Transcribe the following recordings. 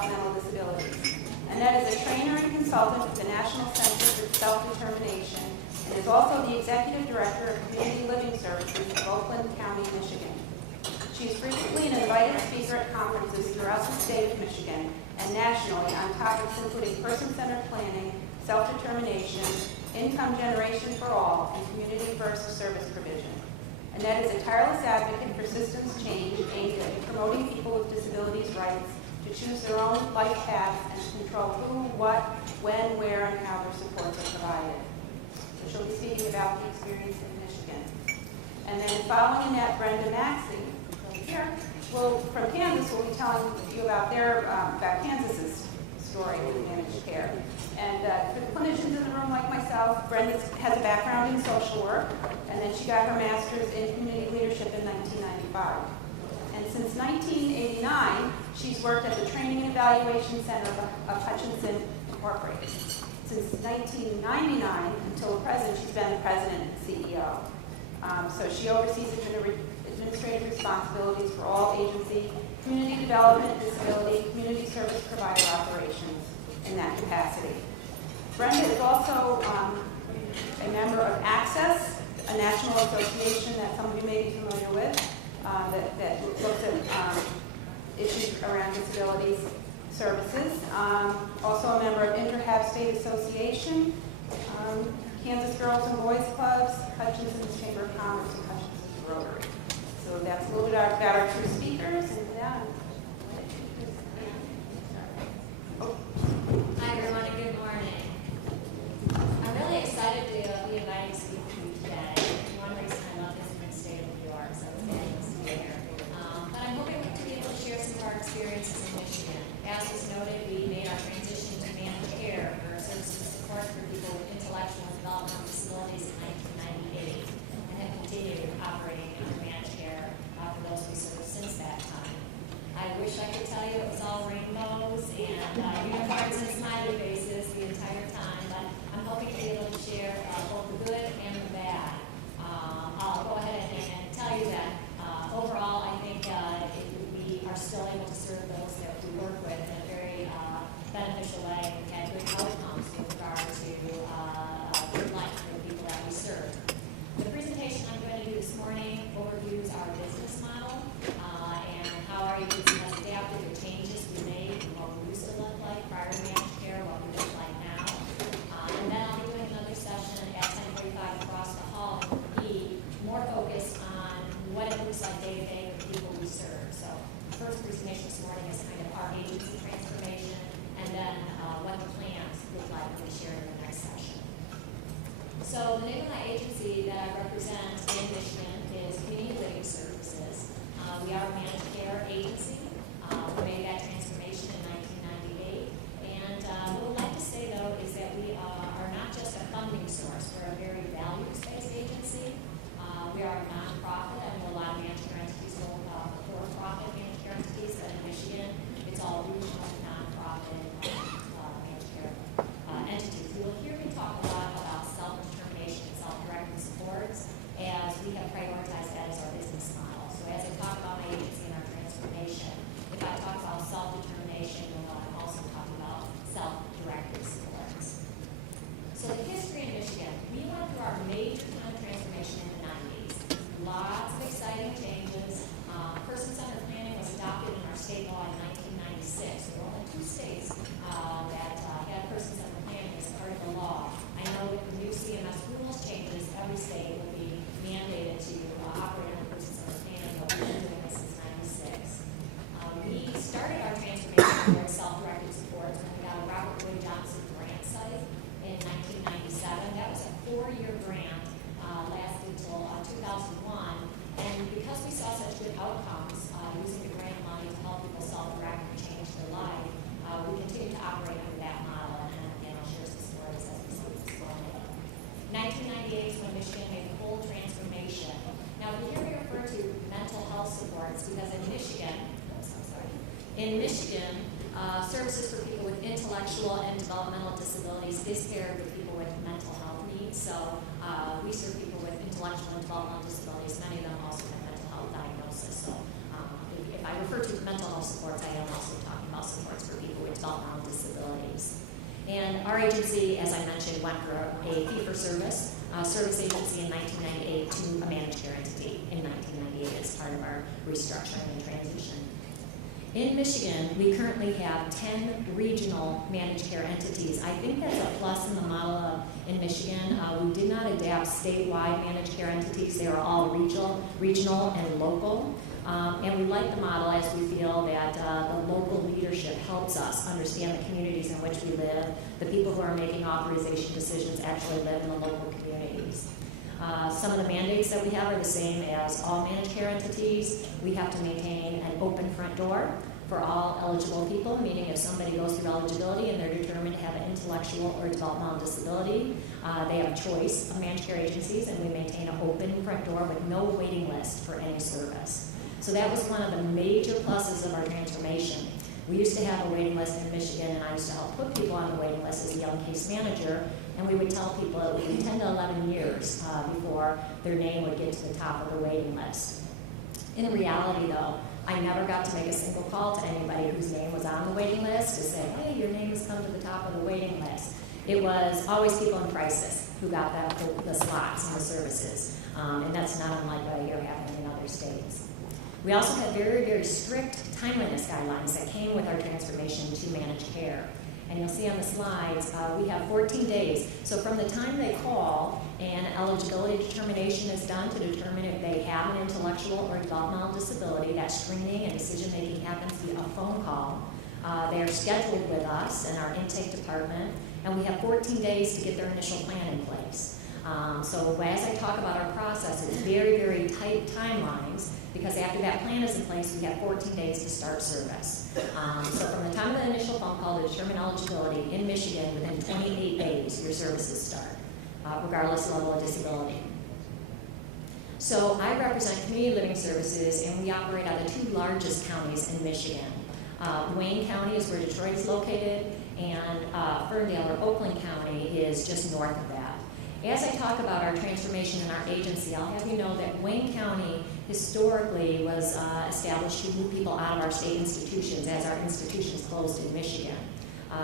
Developmental Disabilities. Annette is a trainer and consultant with the National Center for Self-Determination and is also the Executive Director of Community Living Services of Oakland County, Michigan. She is frequently an invited speaker at conferences throughout the state of Michigan and nationally on topics including person-centered planning, self-determination, income generation for all, and community-first service provision. Annette is a tireless advocate for systems change aimed at promoting people with disabilities' rights to choose their own life paths and to control who, what, when, where, and how their supports are provided. So she'll be speaking about the experience in Michigan. And then following Annette, Brenda Maxey, here, from Kansas, will be telling you about about Kansas's story with managed care. And for the clinicians in the room like myself, Brenda has a background in social work, and then she got her master's in community leadership in 1995. And since 1989, she's worked at the Training and Evaluation Center of Hutchinson Incorporated. Since 1999 until the present, she's been the president and CEO. So she oversees administrative responsibilities for all agency, community development, disability, community service provider operations in that capacity. Brenda is also a member of Access, a national association that some of you may be familiar with, that looks at issues around disabilities services. Also a member of Interhab State Association, Kansas Girls and Boys Clubs, Hutchinson's Chamber of Commerce, and Hutchinson's Rotary. So that's a little bit about our two speakers. And Hi everyone, and good morning. I'm really excited to be invited to speak to you today. One reason I love this great state of New York, so it's fabulous to be here. But I'm hoping to be able to share some of our experiences in Michigan. As was noted, we made our transition to managed care for services and support for people with intellectual and developmental disabilities in 1998 and have continued operating under managed care for those we served since that time. I wish I could tell you it was all rainbows and unicorns and smiley faces the entire time, but I'm hoping to be able to share both the good and the bad. I'll go ahead and tell you that overall, I think we are still able to serve those that we work with in a very beneficial way. We've had good outcomes with regard to good life for the people that we serve. The presentation I'm going to do this morning overviews our business model and how our agency has adapted to changes we made from what we used to look like prior to managed care, what we look like now. And then I'll be doing another session at 10:45 across the hall and be more focused on what it looks like day to day with the people we serve. So the first presentation this morning is kind of our agency transformation and then what the plans look like when we share in the next session. So the name of my agency that I represent in Michigan is Community Living Services. We are a managed care agency. We made that transformation in 1998. And what I'd like to say, though, is that we are not just a funding source. We're a very values-based agency. We are a nonprofit. I know a lot of managed care entities hold for-profit managed care entities, but in Michigan, it's all regional nonprofit managed care entities. You will hear me talk a lot about self-determination and self-directed supports as we have prioritized that as our business model. So as I talk about my agency and our transformation, if I talk about self-determination, you'll know I'm also talking about self-directed supports. So the history in Michigan, we went through our major kind of transformation in the 90s. Lots of exciting changes. Person-centered planning was adopted in our state law in 1996. There were only 2 states that had person-centered planning as part of the law. I know with the new CMS rules changes, every state will be mandated to operate under person-centered planning, but we've been doing this since 96. We started our transformation towards self-directed supports when we got a Robert Wood Johnson grant site in 1997. That was a 4-year grant, lasted until 2001. And because we saw such good outcomes using the grant money to help people self-direct and change their life, we continue to operate under that model. And again, I'll share some stories as we see this morning. 1998 is when Michigan made the whole transformation. Now, you hear me refer to mental health supports because in Michigan, services for people with intellectual and developmental disabilities is paired with people with mental health needs. So we serve people with intellectual and developmental disabilities. Many of them also have mental health diagnosis. So if I refer to mental health supports, I am also talking about supports for people developmental disabilities. And our agency, as I mentioned, went from a fee-for-service service agency in 1998 to a managed care entity in 1998 as part of our restructuring and transition. In Michigan, we currently have 10 regional managed care entities. I think that's a plus in the model in Michigan. We did not adapt statewide managed care entities. They are all regional and local. And we like the model as we feel that the local leadership helps us understand the communities in which we live. The people who are making authorization decisions actually live in the local communities. Some of the mandates that we have are the same as all managed care entities. We have to maintain an open front door for all eligible people, meaning if somebody goes through eligibility and they're determined to have an intellectual or developmental disability, they have a choice of managed care agencies, and we maintain an open front door with no waiting list for any service. So that was one of the major pluses of our transformation. We used to have a waiting list in Michigan, and I used to help put people on the waiting list as a young case manager, and we would tell people it would be 10 to 11 years before their name would get to the top of the waiting list. In reality, though, I never got to make a single call to anybody whose name was on the waiting list to say, hey, your name has come to the top of the waiting list. It was always people in crisis who got the slots and the services, and that's not unlike what I hear happening in other states. We also had very, very strict timeliness guidelines that came with our transformation to managed care. And you'll see on the slides, we have 14 days. So from the time they call and eligibility determination is done to determine if they have an intellectual or developmental disability, that screening and decision-making happens via a phone call. They are scheduled with us in our intake department, and we have 14 days to get their initial plan in place. So as I talk about our process, it's very, very tight timelines, because after that plan is in place, we have 14 days to start service. So from the time of the initial phone call to determine eligibility in Michigan, within 28 days, your services start, regardless of level of disability. So I represent Community Living Services, and we operate out of the two largest counties in Michigan. Wayne County is where Detroit is located, and Ferndale or Oakland County is just north of that. As I talk about our transformation in our agency, I'll have you know that Wayne County historically was established to move people out of our state institutions as our institutions closed in Michigan.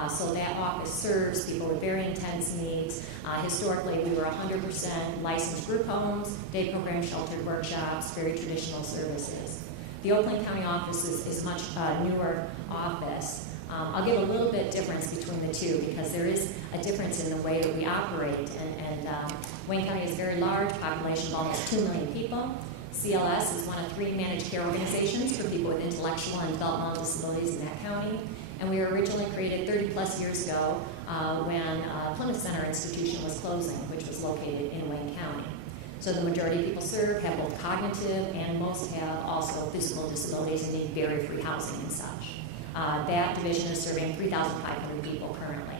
So that office serves people with very intense needs. Historically, we were 100% licensed group homes, day program, sheltered workshops, very traditional services. The Oakland County office is a much newer office. I'll give a little bit difference between the two, because there is a difference in the way that we operate. And Wayne County is a very large population of almost 2 million people. CLS is one of 3 managed care organizations for people with intellectual and developmental disabilities in that county. And we were originally created 30 plus years ago when Plymouth Center Institution was closing, which was located in Wayne County. So the majority of people served have both cognitive, and most have also physical disabilities and need barrier-free housing and such. That division is serving 3,500 people currently.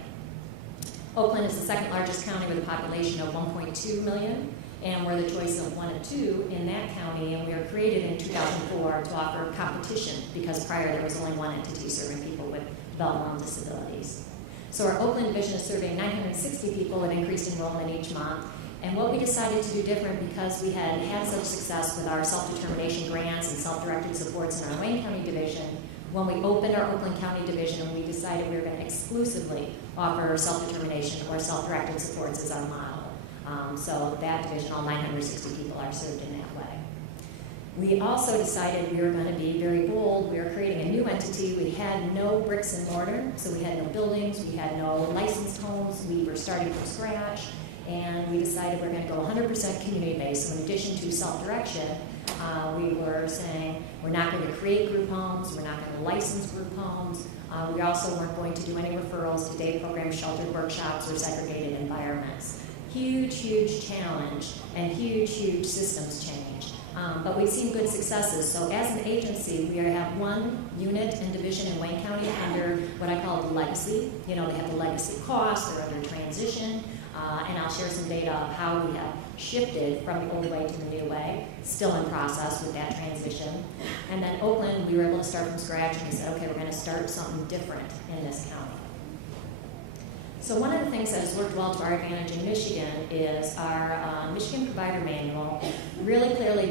Oakland is the second largest county with a population of 1.2 million, and we're the choice of 1 of 2 in that county, and we were created in 2004 to offer competition, because prior there was only one entity serving people with developmental disabilities. So our Oakland division is serving 960 people with increased enrollment each month. And what we decided to do different, because we had had such success with our self-determination grants and self-directed supports in our Wayne County division, when we opened our Oakland County division, we decided we were going to exclusively offer self-determination or self-directed supports as our model. So that division, all 960 people are served in that way. We also decided we were going to be very bold. We were creating a new entity. We had no bricks and mortar, so we had no buildings, we had no licensed homes. We were starting from scratch, and we decided we're going to go 100% community-based. So in addition to self-direction, we were saying we're not going to create group homes, we're not going to license group homes. We also weren't going to do any referrals to day programs, sheltered workshops, or segregated environments. Huge, huge challenge and huge, huge systems change. But we've seen good successes. So as an agency, we have 1 unit and division in Wayne County under what I call the legacy. You know, they have the legacy costs, they're under transition. And I'll share some data of how we have shifted from the old way to the new way, still in process with that transition. And then Oakland, we were able to start from scratch, and we said, okay, we're going to start something different in this county. So one of the things that has worked well to our advantage in Michigan is our Michigan Provider Manual really clearly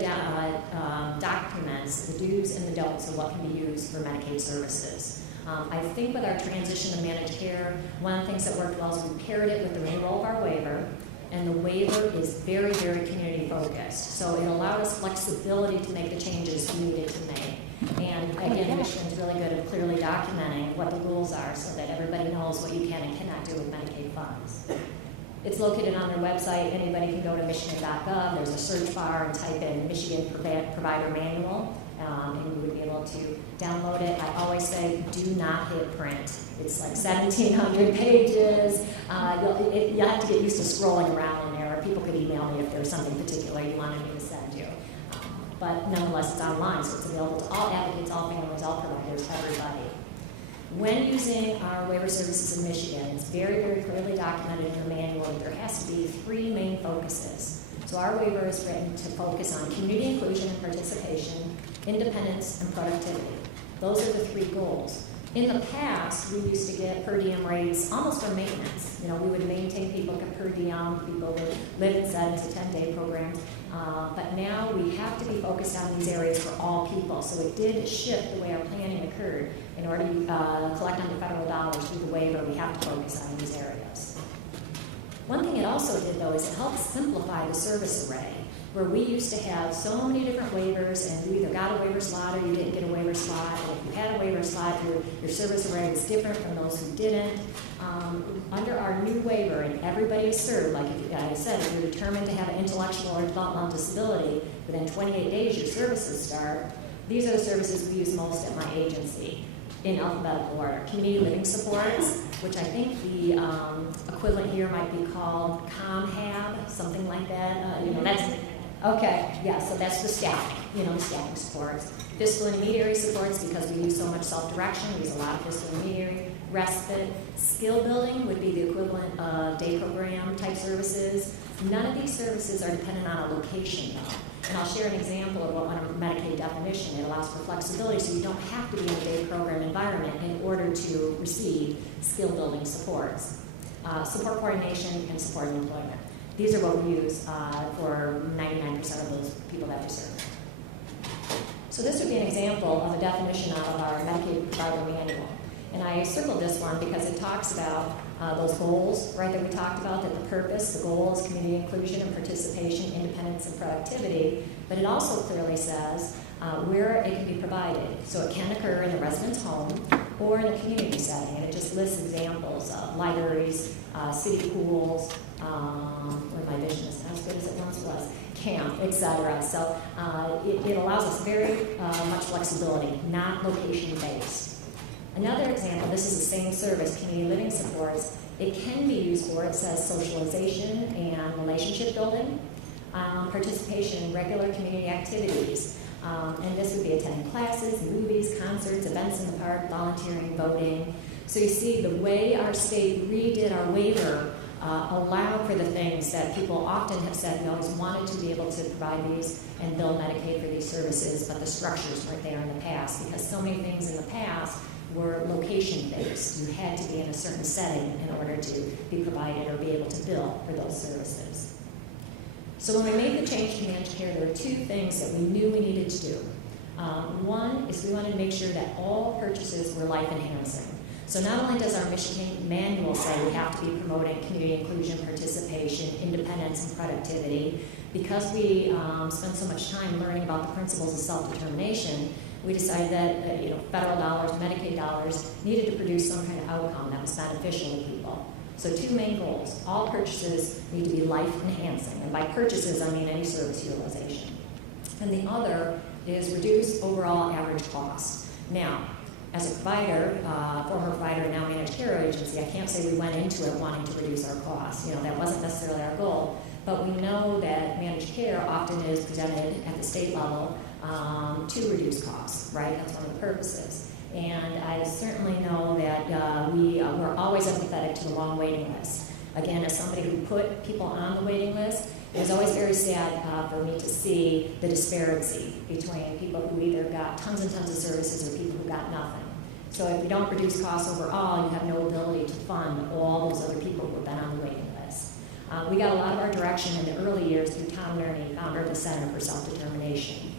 documents the do's and the don'ts of what can be used for Medicaid services. I think with our transition to managed care, one of the things that worked well is we paired it with the main role of our waiver, and the waiver is very, very community focused. So it allowed us flexibility to make the changes we needed to make. And again, Michigan's really good at clearly documenting what the rules are so that everybody knows what you can and cannot do with Medicaid funds. It's located on their website. Anybody can go to michigan.gov. There's a search bar and type in Michigan Provider Manual, and you would be able to download it. I always say, do not hit print. It's like 1,700 pages. You'll have to get used to scrolling around in there, or people could email me if there's something particular you wanted me to send you. But nonetheless, it's online, so it's available to all advocates, all families, all providers, everybody. When using our waiver services in Michigan, it's very, very clearly documented in the manual that there has to be 3 main focuses. So our waiver is written to focus on community inclusion and participation, independence, and productivity. Those are the 3 goals. In the past, we used to get per diem rates almost for maintenance. You know, we would maintain people per diem, people would live in settings, a 10-day program. But now we have to be focused on these areas for all people. So it did shift the way our planning occurred. In order to collect on the federal dollars through the waiver, we have to focus on these areas. One thing it also did, though, is it helped simplify the service array, where we used to have so many different waivers, and you either got a waiver slot or you didn't get a waiver slot. And if you had a waiver slot, your service array was different from those who didn't. Under our new waiver, and everybody is served, like I said, if you're determined to have an intellectual or developmental disability, within 28 days your services start. These are the services we use most at my agency in alphabetical order. Community living supports, which I think the equivalent here might be called ComHab, something like that. That's okay. Yeah, so that's the staffing. Staffing supports. Fiscal intermediary supports, because we use so much self-direction. We use a lot of fiscal intermediary. Respite. Skill building would be the equivalent of day program type services. None of these services are dependent on a location, though. And I'll share an example of what under Medicaid definition, it allows for flexibility, so you don't have to be in a day program environment in order to receive skill building supports. Support coordination and support employment. These are what we use for 99% of those people that we serve. So this would be an example of a definition of our Medicaid provider manual. And I circled this one because it talks about those goals, right, that we talked about, that the purpose, the goal is community inclusion and participation, independence, and productivity. But it also clearly says where it can be provided. So it can occur in the resident's home or in a community setting. And it just lists examples of libraries, city pools, where my vision is not as good as it once was, camp, etc. So it allows us very much flexibility, not location-based. Another example, this is the same service, community living supports. It can be used for, it says, socialization and relationship building, participation in regular community activities. And this would be attending classes, movies, concerts, events in the park, volunteering, voting. So you see, the way our state redid our waiver allowed for the things that people often have said we always wanted to be able to provide these and bill Medicaid for these services, but the structures weren't there in the past, because so many things in the past were location-based. You had to be in a certain setting in order to be provided or be able to bill for those services. So when we made the change to managed care, there were 2 things that we knew we needed to do. One is we wanted to make sure that all purchases were life-enhancing. So not only does our Michigan manual say we have to be promoting community inclusion, participation, independence, and productivity, because we spend so much time learning about the principles of self-determination, we decided that federal dollars, Medicaid dollars, needed to produce some kind of outcome that was beneficial to people. So 2 main goals. All purchases need to be life-enhancing. And by purchases, I mean any service utilization. And the other is reduce overall average cost. Now, as a provider, former provider, now managed care agency, I can't say we went into it wanting to reduce our costs. That wasn't necessarily our goal. But we know that managed care often is presented at the state level to reduce costs, right? That's one of the purposes. And I certainly know that we're always empathetic to the long waiting list. Again, as somebody who put people on the waiting list, it was always very sad for me to see the disparity between people who either got tons and tons of services or people who got nothing. So if you don't reduce costs overall, you have no ability to fund all those other people who have been on the waiting list. We got a lot of our direction in the early years through Tom Nerney, founder of the Center for Self-Determination.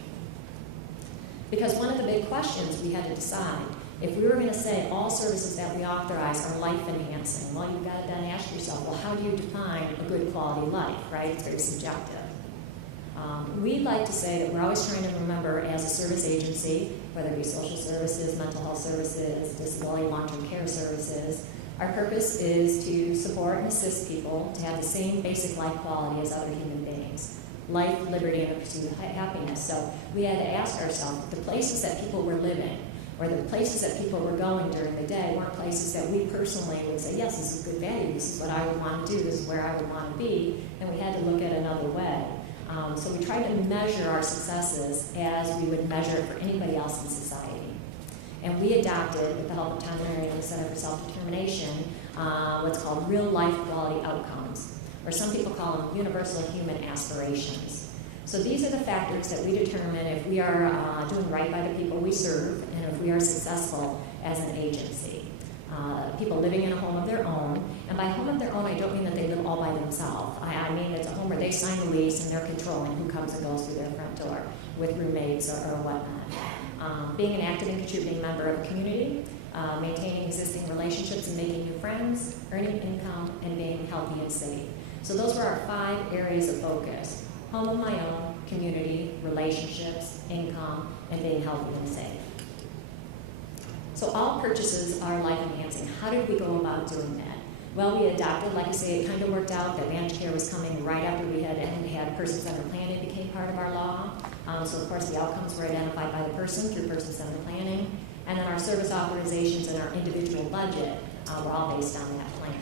Because one of the big questions we had to decide If we were going to say all services that we authorize are life enhancing, well, you've got to then ask yourself, well, how do you define a good quality life, right? It's very subjective. We like to say that we're always trying to remember as a service agency, whether it be social services, mental health services, disability, long-term care services, our purpose is to support and assist people to have the same basic life quality as other human beings. Life, liberty, and the pursuit of happiness. So we had to ask ourselves, the places that people were living or the places that people were going during the day weren't places that we personally would say, yes, this is good value, this is what I would want to do, this is where I would want to be, and we had to look at another way. So we tried to measure our successes as we would measure it for anybody else in society. And we adopted, with the help of Tom Marion and the Center for Self-Determination, what's called real life quality outcomes, or some people call them universal human aspirations. So these are the factors that we determine if we are doing right by the people we serve and if we are successful as an agency. People living in a home of their own, and by home of their own I don't mean that they live all by themselves. I mean it's a home where they sign a lease and they're controlling who comes and goes through their front door with roommates or whatnot. Being an active and contributing member of a community, maintaining existing relationships and making new friends, earning income, and being healthy and safe. So those were our 5 areas of focus: home of my own, community, relationships, income, and being healthy and safe. So all purchases are life enhancing. How did we go about doing that? Well, we adopted, like I say, it kind of worked out that managed care was coming right after we had person-centered planning became part of our law. So of course the outcomes were identified by the person through person-centered planning. And then our service authorizations and our individual budget were all based on that plan.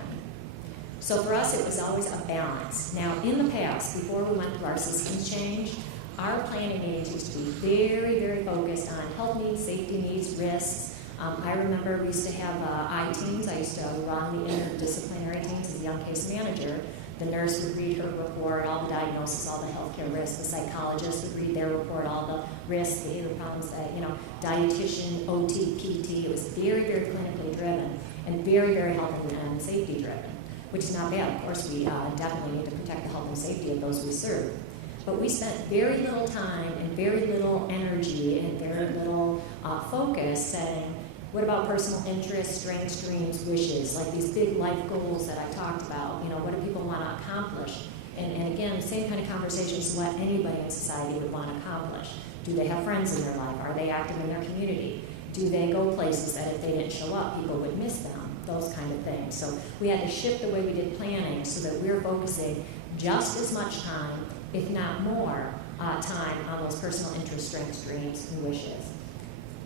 So for us, it was always a balance. Now, in the past, before we went through our systems change, our planning meetings used to be very, very focused on health needs, safety needs, risks. I remember we used to have I-teams. I used to run the interdisciplinary teams as a young case manager. The nurse would read her report, all the diagnosis, all the healthcare risks. The psychologist would read their report, all the risks, the problems that, dietitian, OT, PT. It was very, very clinically driven and very, very health and safety driven, which is not bad. Of course, we definitely need to protect the health and safety of those we serve. But we spent very little time and very little energy and very little focus saying, what about personal interests, strengths, dreams, wishes, like these big life goals that I talked about? What do people want to accomplish? And again, the same kind of conversations what anybody in society would want to accomplish. Do they have friends in their life? Are they active in their community? Do they go places that if they didn't show up, people would miss them? Those kind of things. So we had to shift the way we did planning so that we're focusing just as much time, if not more, time on those personal interests, strengths, dreams, and wishes.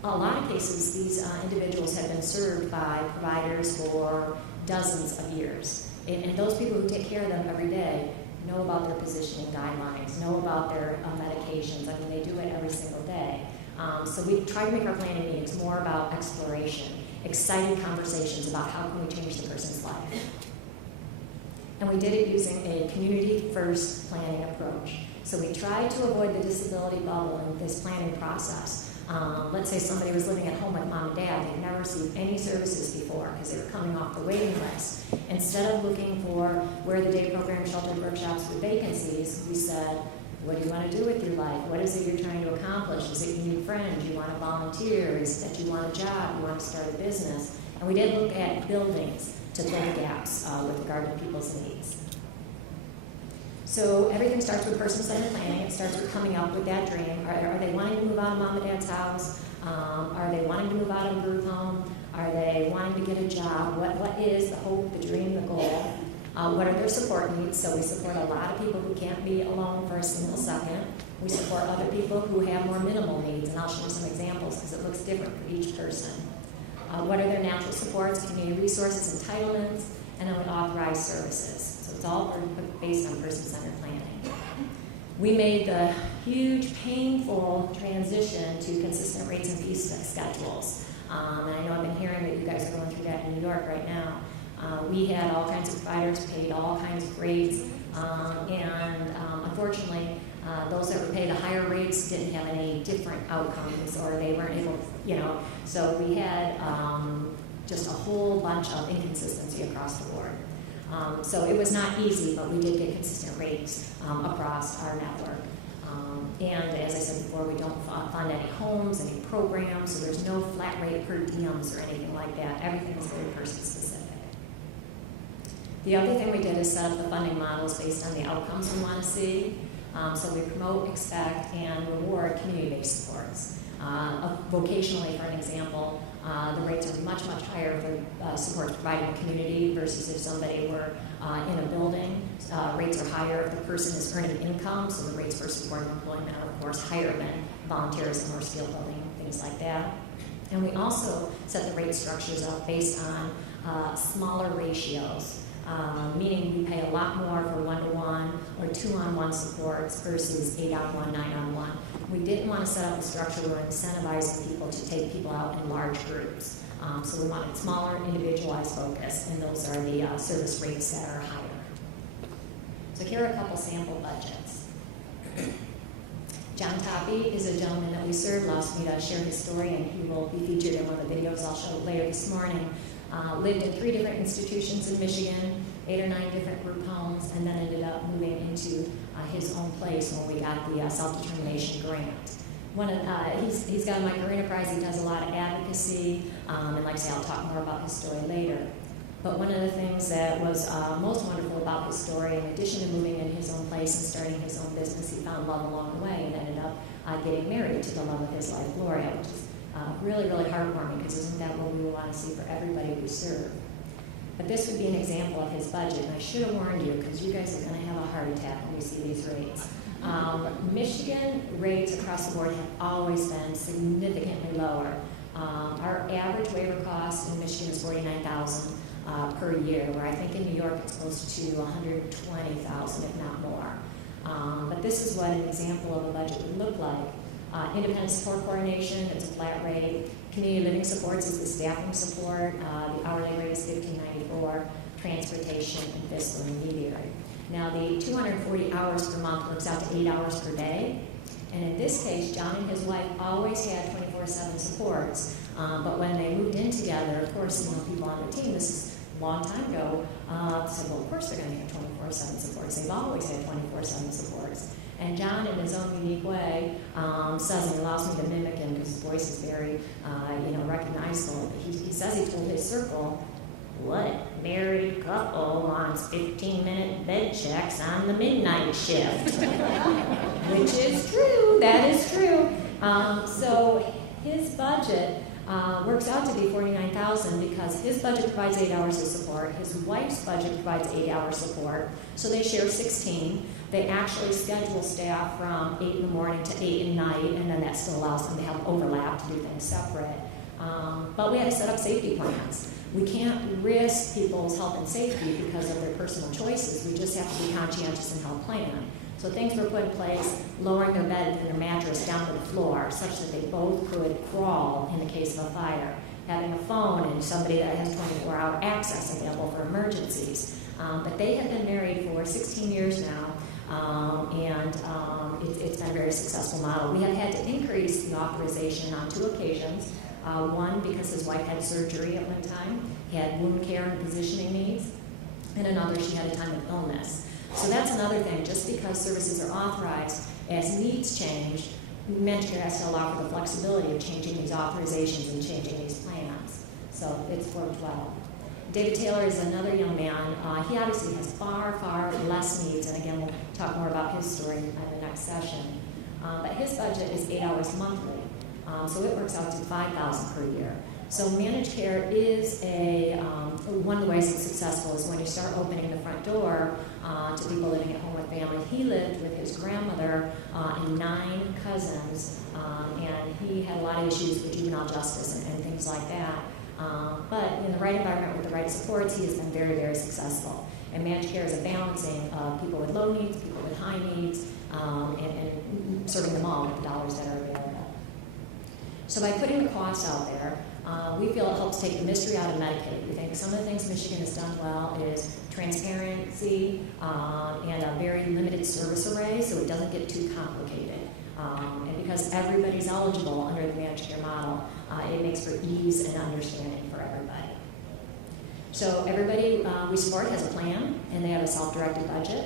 A lot of cases, these individuals have been served by providers for dozens of years. And those people who take care of them every day know about their positioning guidelines, know about their medications. I mean, they do it every single day. So we try to make our planning meetings more about exploration, exciting conversations about how can we change the person's life. And we did it using a community-first planning approach. So we tried to avoid the disability bubble in this planning process. Let's say somebody was living at home with mom and dad. They'd never received any services before because they were coming off the waiting list. Instead of looking for where the day program, sheltered workshops with vacancies, we said, what do you want to do with your life? What is it you're trying to accomplish? Is it you need friends? You want to volunteer? Is it that you want a job? You want to start a business? And we did look at buildings to fill the gaps with regard to people's needs. So everything starts with person-centered planning. It starts with coming up with that dream. Are they wanting to move out of mom and dad's house? Are they wanting to move out of a group home? Are they wanting to get a job? What is the hope, the dream, the goal? What are their support needs? So we support a lot of people who can't be alone for a single second. We support other people who have more minimal needs, and I'll share some examples because it looks different for each person. What are their natural supports, community resources, entitlements, and then we authorize services. So it's all based on person-centered planning. We made the huge, painful transition to consistent rates and fee schedules. And I know I've been hearing that you guys are going through that in New York right now. We had all kinds of providers paid all kinds of rates, and unfortunately, those that were paid the higher rates didn't have any different outcomes, or they weren't able, so we had just a whole bunch of inconsistency across the board. So it was not easy, but we did get consistent rates across our network. And as I said before, we don't fund any homes, any programs, so there's no flat rate per diems or anything like that. Everything is very person specific. The other thing we did is set up the funding models based on the outcomes we want to see. So we promote, expect, and reward community-based supports. Vocationally, for an example, the rates are much, much higher for supports provided in the community versus if somebody were in a building. Rates are higher if the person is earning income, so the rates for supported employment are, of course, higher than volunteerism or skill building, things like that. And we also set the rate structures up based on smaller ratios. Meaning we pay a lot more for 1-to-1 or 2-on-1 supports versus 8-on-1, 9-on-1. We didn't want to set up a structure where we're incentivizing people to take people out in large groups. So we wanted smaller, individualized focus, and those are the service rates that are higher. So here are a couple sample budgets. John Toppy is a gentleman that we serve, allows me to share his story, and he will be featured in one of the videos I'll show later this morning. Lived in 3 different institutions in Michigan, 8 or 9 different group homes, and then ended up moving into his own place when we got the self-determination grant. He's got a micro enterprise. He does a lot of advocacy, and like I say, I'll talk more about his story later. But one of the things that was most wonderful about his story, in addition to moving in his own place and starting his own business, he found love along the way and ended up getting married to the love of his life, Gloria, which is really, really heartwarming, because isn't that what we want to see for everybody we serve? But this would be an example of his budget, and I should have warned you, because you guys are going to have a heart attack when we see these rates. Michigan rates across the board have always been significantly lower. Our average waiver cost in Michigan is $49,000 per year, where I think in New York it's close to $120,000, if not more. But this is what an example of a budget would look like. Independent support coordination, it's a flat rate. Community living supports is the staffing support. The hourly rate is $15.94. Transportation and fiscal intermediary. Now the 240 hours per month works out to 8 hours per day. And in this case, John and his wife always had 24/7 supports. But when they moved in together, of course, people on the team, this is a long time ago, said, well, of course they're going to have 24/7 supports. They've always had 24/7 supports. And John, in his own unique way, says, and allows me to mimic him because his voice is very, recognizable. He says he told his circle, what married couple wants 15-minute bed checks on the midnight shift? Which is true. That is true. So his budget works out to be $49,000 because his budget provides 8 hours of support. His wife's budget provides 8 hours support. So they share 16. They actually schedule staff from 8 in the morning to 8 at night, and then that still allows them to have overlap to do things separate. But we had to set up safety plans. We can't risk people's health and safety because of their personal choices. We just have to be conscientious and help plan. So things were put in place, lowering their bed and their mattress down to the floor such that they both could crawl in the case of a fire. Having a phone and somebody that has 24-hour access available for emergencies. But they have been married for 16 years now. It's been a very successful model. We have had to increase the authorization on 2 occasions. One, because his wife had surgery at one time, he had wound care and positioning needs, and another, she had a time of illness. So that's another thing. Just because services are authorized, as needs change, managed care has to allow for the flexibility of changing these authorizations and changing these plans. So it's worked well. David Taylor is another young man. He obviously has far, far less needs, and again, we'll talk more about his story in the next session. But his budget is 8 hours monthly, so it works out to $5,000 per year. So managed care is one of the ways it's successful is when you start opening the front door to people living at home with family. He lived with his grandmother and 9 cousins, and he had a lot of issues with juvenile justice and things like that. But in the right environment with the right supports, he has been very, very successful. And managed care is a balancing of people with low needs, people with high needs, and serving them all with the dollars that are available. So by putting the costs out there, we feel it helps take the mystery out of Medicaid. We think some of the things Michigan has done well is transparency and a very limited service array, so it doesn't get too complicated. And because everybody's eligible under the managed care model, it makes for ease and understanding for everybody. So everybody we support has a plan, and they have a self-directed budget.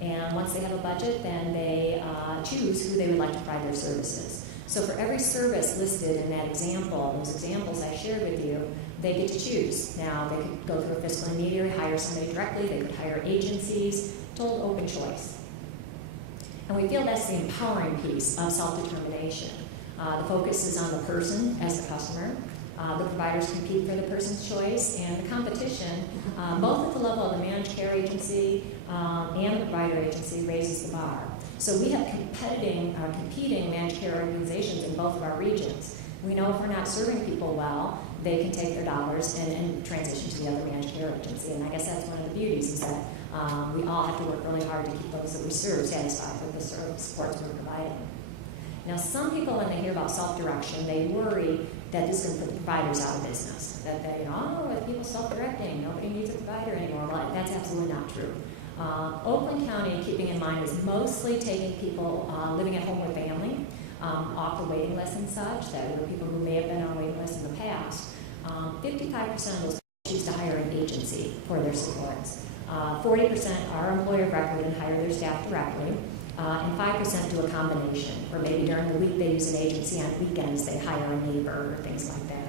And once they have a budget, then they choose who they would like to provide their services. So for every service listed in that example, those examples I shared with you, they get to choose. Now, they could go through a fiscal intermediary, hire somebody directly, they could hire agencies, total open choice. And we feel that's the empowering piece of self-determination. The focus is on the person as the customer. The providers compete for the person's choice, and the competition, both at the level of the managed care agency and the provider agency, raises the bar. So we have competing managed care organizations in both of our regions. We know if we're not serving people well, they can take their dollars and transition to the other managed care agency. And I guess that's one of the beauties, is that we all have to work really hard to keep those that we serve satisfied with the supports we're providing. Now, some people, when they hear about self-direction, they worry that this is going to put the providers out of business. That they, with people self-directing, nobody needs a provider anymore. Well, that's absolutely not true. Oakland County, keeping in mind, is mostly taking people living at home with family off the waiting list and such. That were people who may have been on waiting lists in the past. 55% of those choose to hire an agency for their supports. 40% are employer of record and hire their staff directly. And 5% do a combination, or maybe during the week they use an agency, on weekends they hire a neighbor or things like that.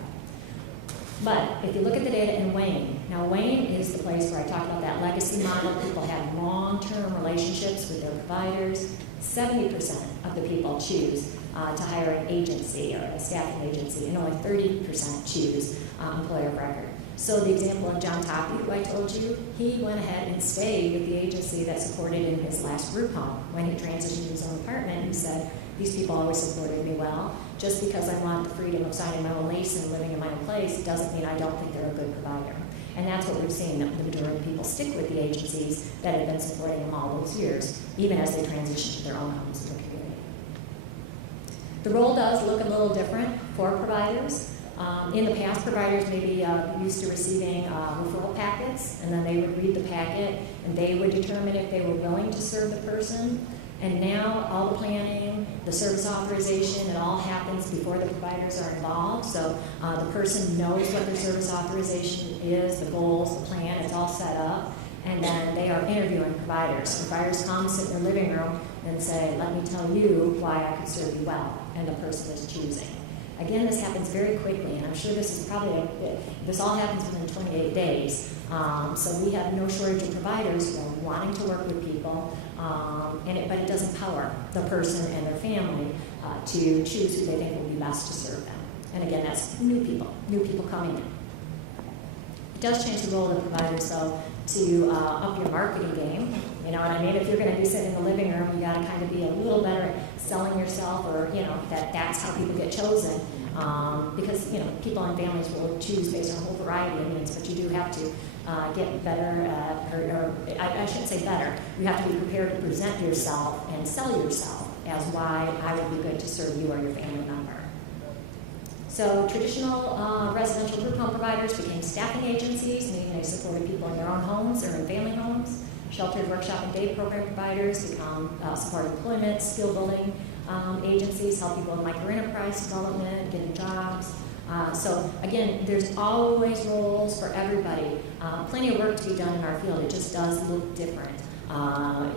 But if you look at the data in Wayne, now Wayne is the place where I talked about that legacy model. People have long-term relationships with their providers. 70% of the people choose to hire an agency or a staffing agency, and only 30% choose employer of record. So the example of John Toppy, who I told you, he went ahead and stayed with the agency that supported him in his last group home. When he transitioned to his own apartment, he said, these people always supported me well. Just because I want the freedom of signing my own lease and living in my own place doesn't mean I don't think they're a good provider. And that's what we've seen, that the majority of people stick with the agencies that have been supporting them all those years, even as they transition to their own homes in the community. The role does look a little different for providers. In the past, providers may be used to receiving referral packets, and then they would read the packet, and they would determine if they were willing to serve the person. And now, all the planning, the service authorization, it all happens before the providers are involved. So the person knows what their service authorization is, the goals, the plan, it's all set up. And then they are interviewing providers. Providers come, sit in their living room, and say, let me tell you why I can serve you well. And the person is choosing. Again, this happens very quickly, and I'm sure this is probably, this all happens within 28 days. So we have no shortage of providers who are wanting to work with people, but it does empower the person and their family to choose who they think will be best to serve them. And again, that's new people coming in. It does change the role of the providers, though, to up your marketing game. You know what I mean? If you're going to be sitting in the living room, you got to kind of be a little better at selling yourself, or that's how people get chosen. Because people and families will choose based on a whole variety of means, but you do have to get better, or I shouldn't say better. You have to be prepared to present yourself and sell yourself as why I would be good to serve you or your family member. So traditional residential group home providers became staffing agencies, meaning they supported people in their own homes or in family homes. Sheltered workshop and day program providers become support employment, skill building agencies, help people in micro-enterprise development, getting jobs. So again, there's always roles for everybody. Plenty of work to be done in our field. It just does look different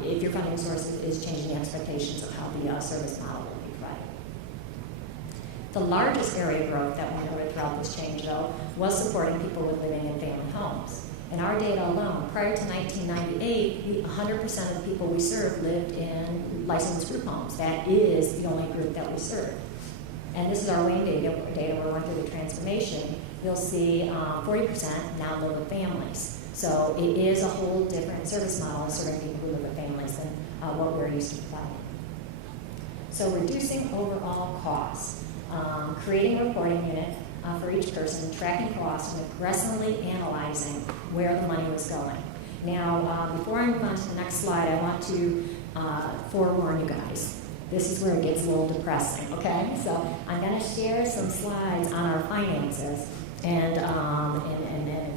if your funding source is changing the expectations of how the service model will be provided. The largest area of growth that we noted throughout this change, though, was supporting people with living in family homes. In our data alone, prior to 1998, 100% of the people we served lived in licensed group homes. That is the only group that we serve. And this is our Wayne data where we went through the transformation. You'll see 40% now live with families. So it is a whole different service model of serving people who live with families than what we're used to providing. So reducing overall costs, creating a reporting unit for each person, tracking costs, and aggressively analyzing where the money was going. Now, before I move on to the next slide, I want to forewarn you guys. This is where it gets a little depressing, okay? So I'm going to share some slides on our finances, and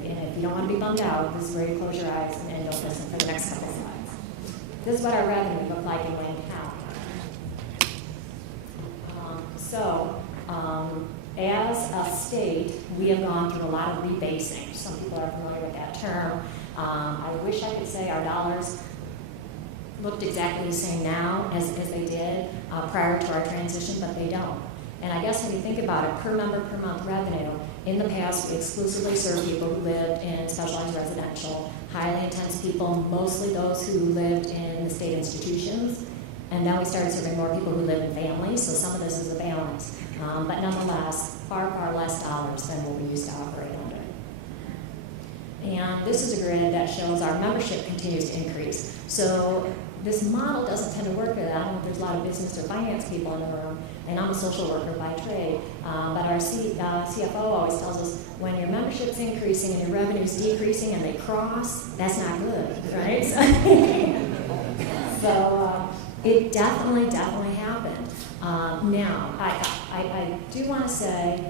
if you don't want to be bummed out, this is where you close your eyes and don't listen for the next couple slides. This is what our revenue looked like in Wayne County. As a state, we have gone through a lot of rebasing. Some people are familiar with that term. I wish I could say our dollars looked exactly the same now as they did prior to our transition, but they don't. And I guess when you think about it, per member per month revenue, in the past we exclusively served people who lived in specialized residential, highly intense people, mostly those who lived in the state institutions. And now we started serving more people who live in families, so some of this is a balance. But nonetheless, far, far less dollars than what we used to operate under. And this is a grid that shows our membership continues to increase. So this model doesn't tend to work with that. I don't know if there's a lot of business or finance people in the room, and I'm a social worker by trade. But our CFO always tells us when your membership's increasing and your revenue's decreasing and they cross, that's not good, right? So it definitely happened. Now, I do want to say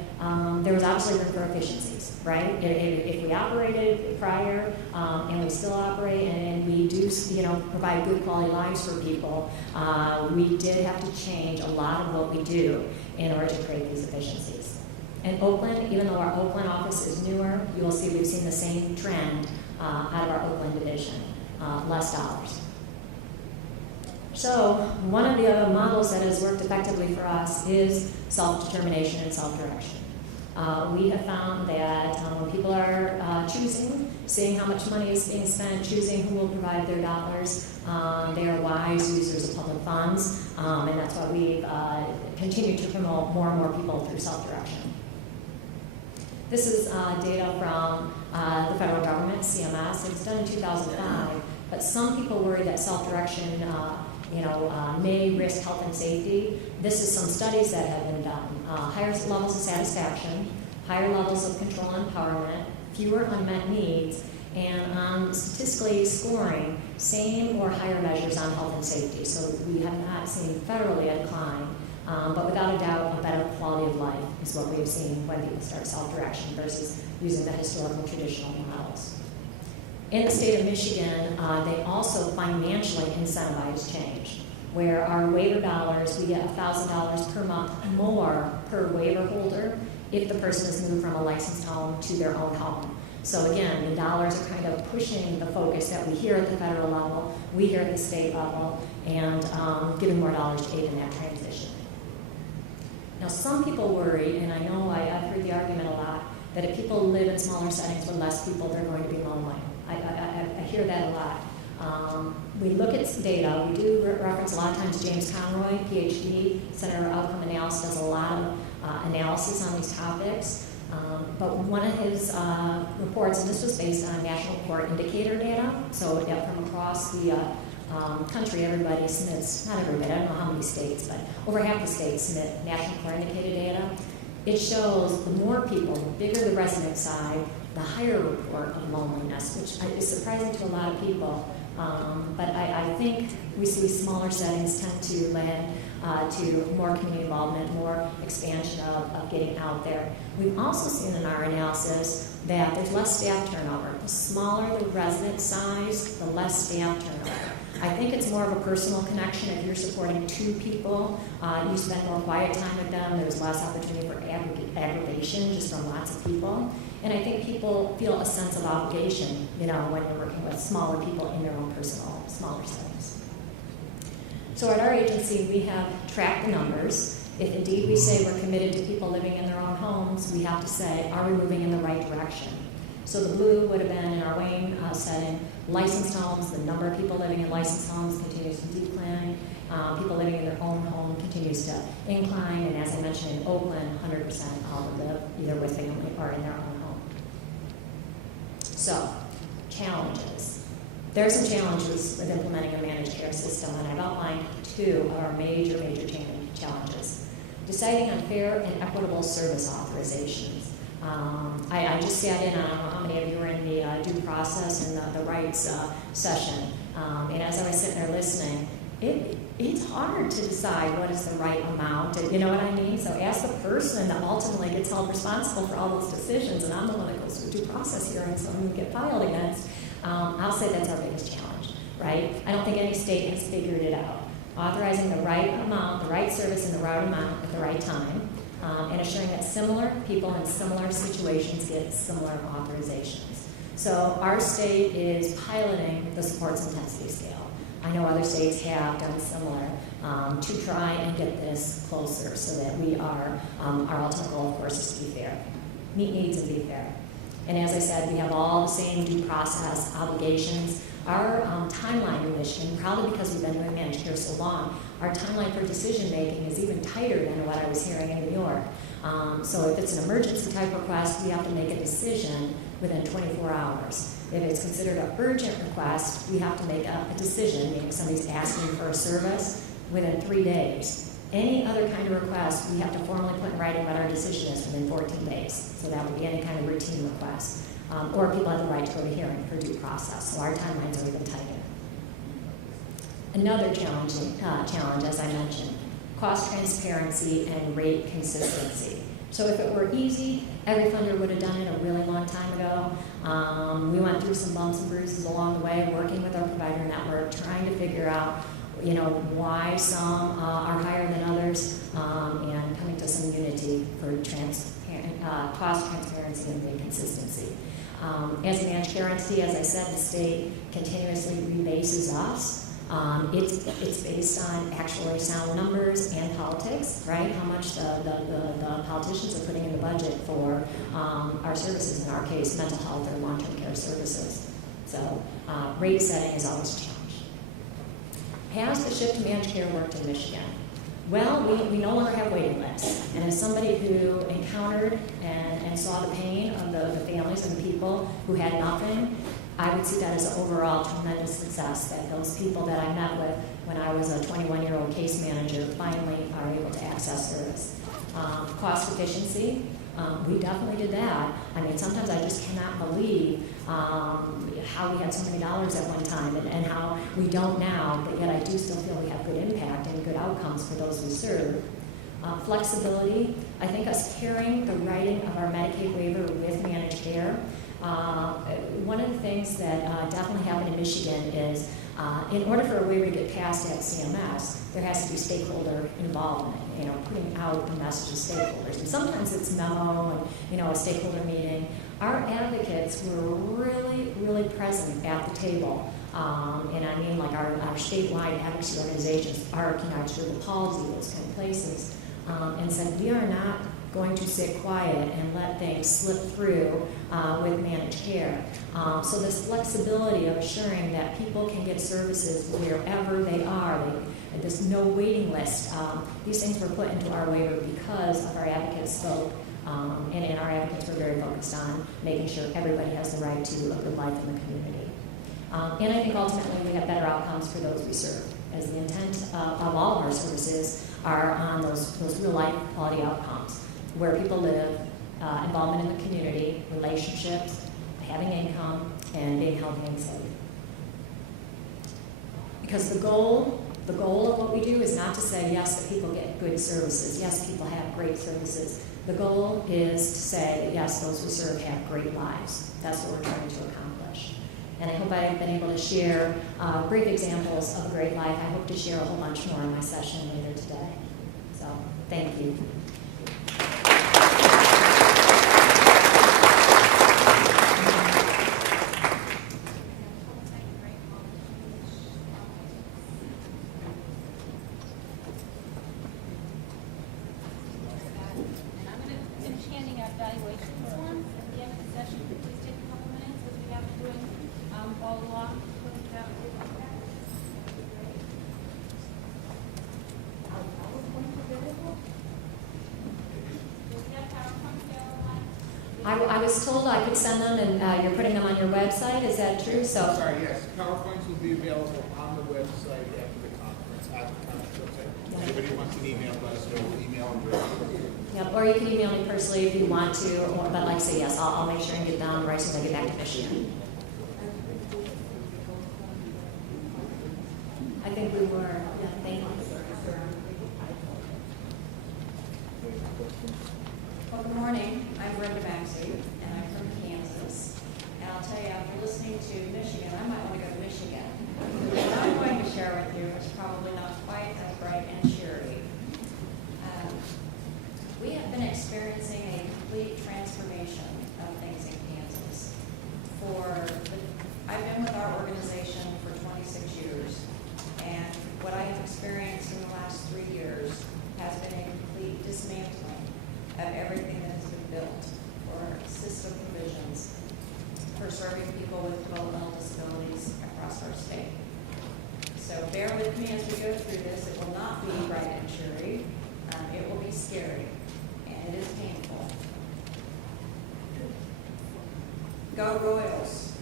there was obviously room for efficiencies, right? If we operated prior and we still operate and we do, provide good quality lives for people, we did have to change a lot of what we do in order to create these efficiencies. In Oakland, even though our Oakland office is newer, you will see we've seen the same trend out of our Oakland division, less dollars. So one of the other models that has worked effectively for us is self-determination and self-direction. We have found that when people are choosing, seeing how much money is being spent, choosing who will provide their dollars, they are wise users of public funds, and that's why we've continued to promote more and more people through self-direction. This is data from the federal government, CMS. It was done in 2005, but some people worry that self-direction may risk health and safety. This is some studies that have been done. Higher levels of satisfaction, higher levels of control and empowerment, fewer unmet needs, and statistically scoring same or higher measures on health and safety. So we have not seen federally a decline, but without a doubt, a better quality of life is what we have seen when people start self-direction versus using the historical traditional models. In the state of Michigan, they also financially incentivize change, where our waiver dollars, we get $1,000 per month more per waiver holder if the person is moved from a licensed home to their own home. So again, the dollars are kind of pushing the focus that we hear at the federal level, we hear at the state level, and giving more dollars to aid in that transition. Now, some people worry, and I know I've heard the argument a lot, that if people live in smaller settings with less people, they're going to be lonely. I hear that a lot. We look at data. We do reference a lot of times James Conroy, PhD, Center of Outcome Analysis, does a lot of analysis on these topics. But one of his reports, and this was based on national core indicator data, so from across the country, everybody submits, not everybody, I don't know how many states, but over half the states submit national core indicator data. It shows the more people, the bigger the resident side, the higher report of loneliness, which is surprising to a lot of people. But I think we see smaller settings tend to lend to more community involvement, more expansion of getting out there. We've also seen in our analysis that there's less staff turnover. The smaller the resident size, the less staff turnover. I think it's more of a personal connection. If you're supporting 2 people, you spend more quiet time with them. There's less opportunity for aggravation just from lots of people. And I think people feel a sense of obligation, when you're working with smaller people in their own personal, smaller settings. So at our agency, we have tracked the numbers. If indeed we say we're committed to people living in their own homes, we have to say, are we moving in the right direction? So the blue would have been in our Wayne setting, licensed homes. The number of people living in licensed homes continues to decline. People living in their own home continues to incline. And as I mentioned, in Oakland, 100% all live either with family or in their own home. So, challenges. There are some challenges with implementing a managed care system, and I've outlined 2 of our major challenges. Deciding on fair and equitable service authorizations. I just sat in, I don't know how many of you were in the due process and the rights session, and as I was sitting there listening, it's hard to decide what is the right amount, you know what I mean? So ask the person that ultimately gets held responsible for all those decisions, and I'm the one that goes through due process hearings, so I'm going to get filed against. I'll say that's our biggest challenge, right? I don't think any state has figured it out. Authorizing the right amount, the right service in the right amount at the right time, and assuring that similar people in similar situations get similar authorizations. So our state is piloting the supports intensity scale. I know other states have done similar to try and get this closer so that we are, our ultimate goal, of course, is to be fair. Meet needs and be fair. And as I said, we have all the same due process obligations. Our timeline in Michigan, probably because we've been doing managed care so long, our timeline for decision making is even tighter than what I was hearing in New York. So if it's an emergency type request, we have to make a decision within 24 hours. If it's considered an urgent request, we have to make a decision, meaning somebody's asking for a service, within 3 days. Any other kind of request, we have to formally put in writing what our decision is within 14 days. So that would be any kind of routine request. Or people have the right to go to hearing for due process. So our timelines are even tighter. Another challenge, as I mentioned, cost transparency and rate consistency. So if it were easy, every funder would have done it a really long time ago. We went through some bumps and bruises along the way, working with our provider network, trying to figure out, why some are higher than others, and coming to some unity for cost transparency and rate consistency. As a managed care entity, as I said, the state continuously rebases us. It's based on actually sound numbers and politics, right? How much the politicians are putting in the budget for our services, in our case, mental health or long-term care services. So rate setting is always a challenge. Has the shift to managed care worked in Michigan? Well, we no longer have waiting lists. And as somebody who encountered and saw the pain of the families and the people who had nothing, I would see that as an overall tremendous success, that those people that I met with when I was a 21-year-old case manager finally are able to access service. Cost efficiency, we definitely did that. I mean, sometimes I just cannot believe how we had so many dollars at one time and how we don't now, but yet I do still feel we have good impact and good outcomes for those we serve. Flexibility, I think us carrying the writing of our Medicaid waiver with managed care. One of the things that definitely happened in Michigan is in order for a waiver to get passed at CMS, there has to be stakeholder involvement, putting out a message to stakeholders. And sometimes it's memo and, a stakeholder meeting. Our advocates were really, really present at the table. And I mean like our statewide advocacy organizations, our Cerebral, Palsy, those kind of places, and said, we are not going to sit quiet and let things slip through with managed care. So this flexibility of assuring that people can get services wherever they are, this no waiting list, these things were put into our waiver because of our advocates spoke, and our advocates were very focused on making sure everybody has the right to a good life in the community. And I think ultimately we have better outcomes for those we serve, as the intent of all of our services are on those real life quality outcomes, where people live, involvement in the community, relationships, having income, and being healthy and safe. Because the goal of what we do is not to say, yes, that people get good services, yes, people have great services. The goal is to say that, yes, those we serve have great lives. That's what we're trying to accomplish. And I hope I've been able to share brief examples of a great life. I hope to share a whole bunch more in my session later today. So, thank you. I was told I could send them, and you're putting them on your website. Is that true? Sorry, yes. PowerPoints will be available on the website after the conference, at the conference website. If anybody wants an email, let us know. We'll email them. Yep, or you can email me personally if you want to, but like I say, yes, I'll make sure and get them right as soon as I get back to Michigan. I think we were. Yeah, thank you. Well, good morning. I'm Brenda Maxey, and I'm from Kansas. And I'll tell you, after listening to Michigan, I might want to go to Michigan. What I'm going to share with you is probably not quite as bright and cheery. We have been experiencing a complete transformation of things in Kansas. I've been with our organization for 26 years, And what I have experienced in the last 3 years has been a complete dismantling of everything that has been built for system provisions for serving people with developmental disabilities across our state. So bear with me as we go through this. It will not be bright and cheery. It will be scary, and it is painful. Go Royals.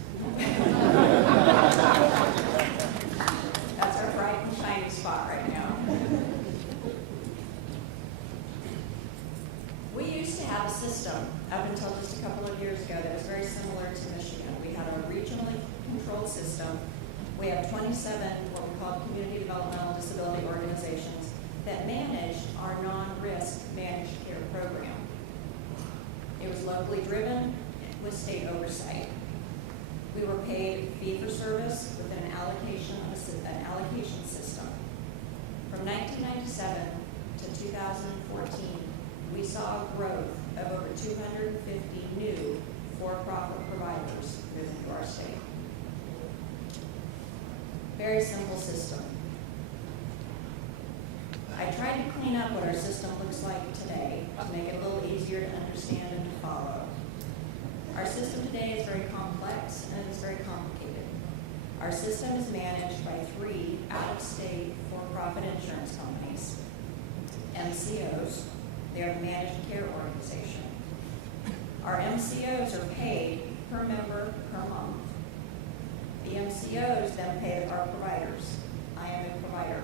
That's our bright and shiny spot right now. We used to have a system up until just a couple of years ago that was very similar to Michigan. We had a regionally controlled system. We have 27 what we call community developmental disability organizations that managed our non-risk managed care program. It was locally driven with state oversight. We were paid fee for service with an allocation system. From 1997 to 2014, we saw a growth of over 250 new for-profit providers moving to our state. Very simple system. I tried to clean up what our system looks like today to make it a little easier to understand and to follow. Our system today is very complex and it is very complicated. Our system is managed by 3 out-of-state for-profit insurance companies, MCOs. They are the managed care organization. Our MCOs are paid per member per month. The MCOs then pay our providers. I am a provider.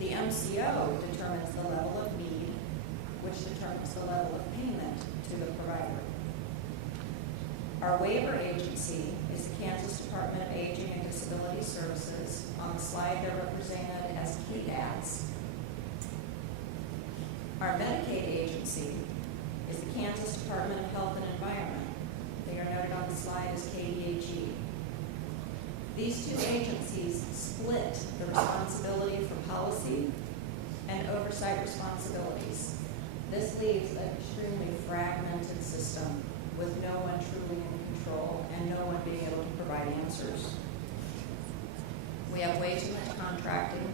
The MCO determines the level of need, which determines the level of payment to the provider. Our waiver agency is the Kansas Department of Aging and Disability Services. On the slide, they're represented as KDADS. Our Medicaid agency is the Kansas Department of Health and Environment. They are noted on the slide as KDHE. These 2 agencies split the responsibility for policy and oversight responsibilities. This leaves an extremely fragmented system with no one truly in control and no one being able to provide answers. We have way too much contracting.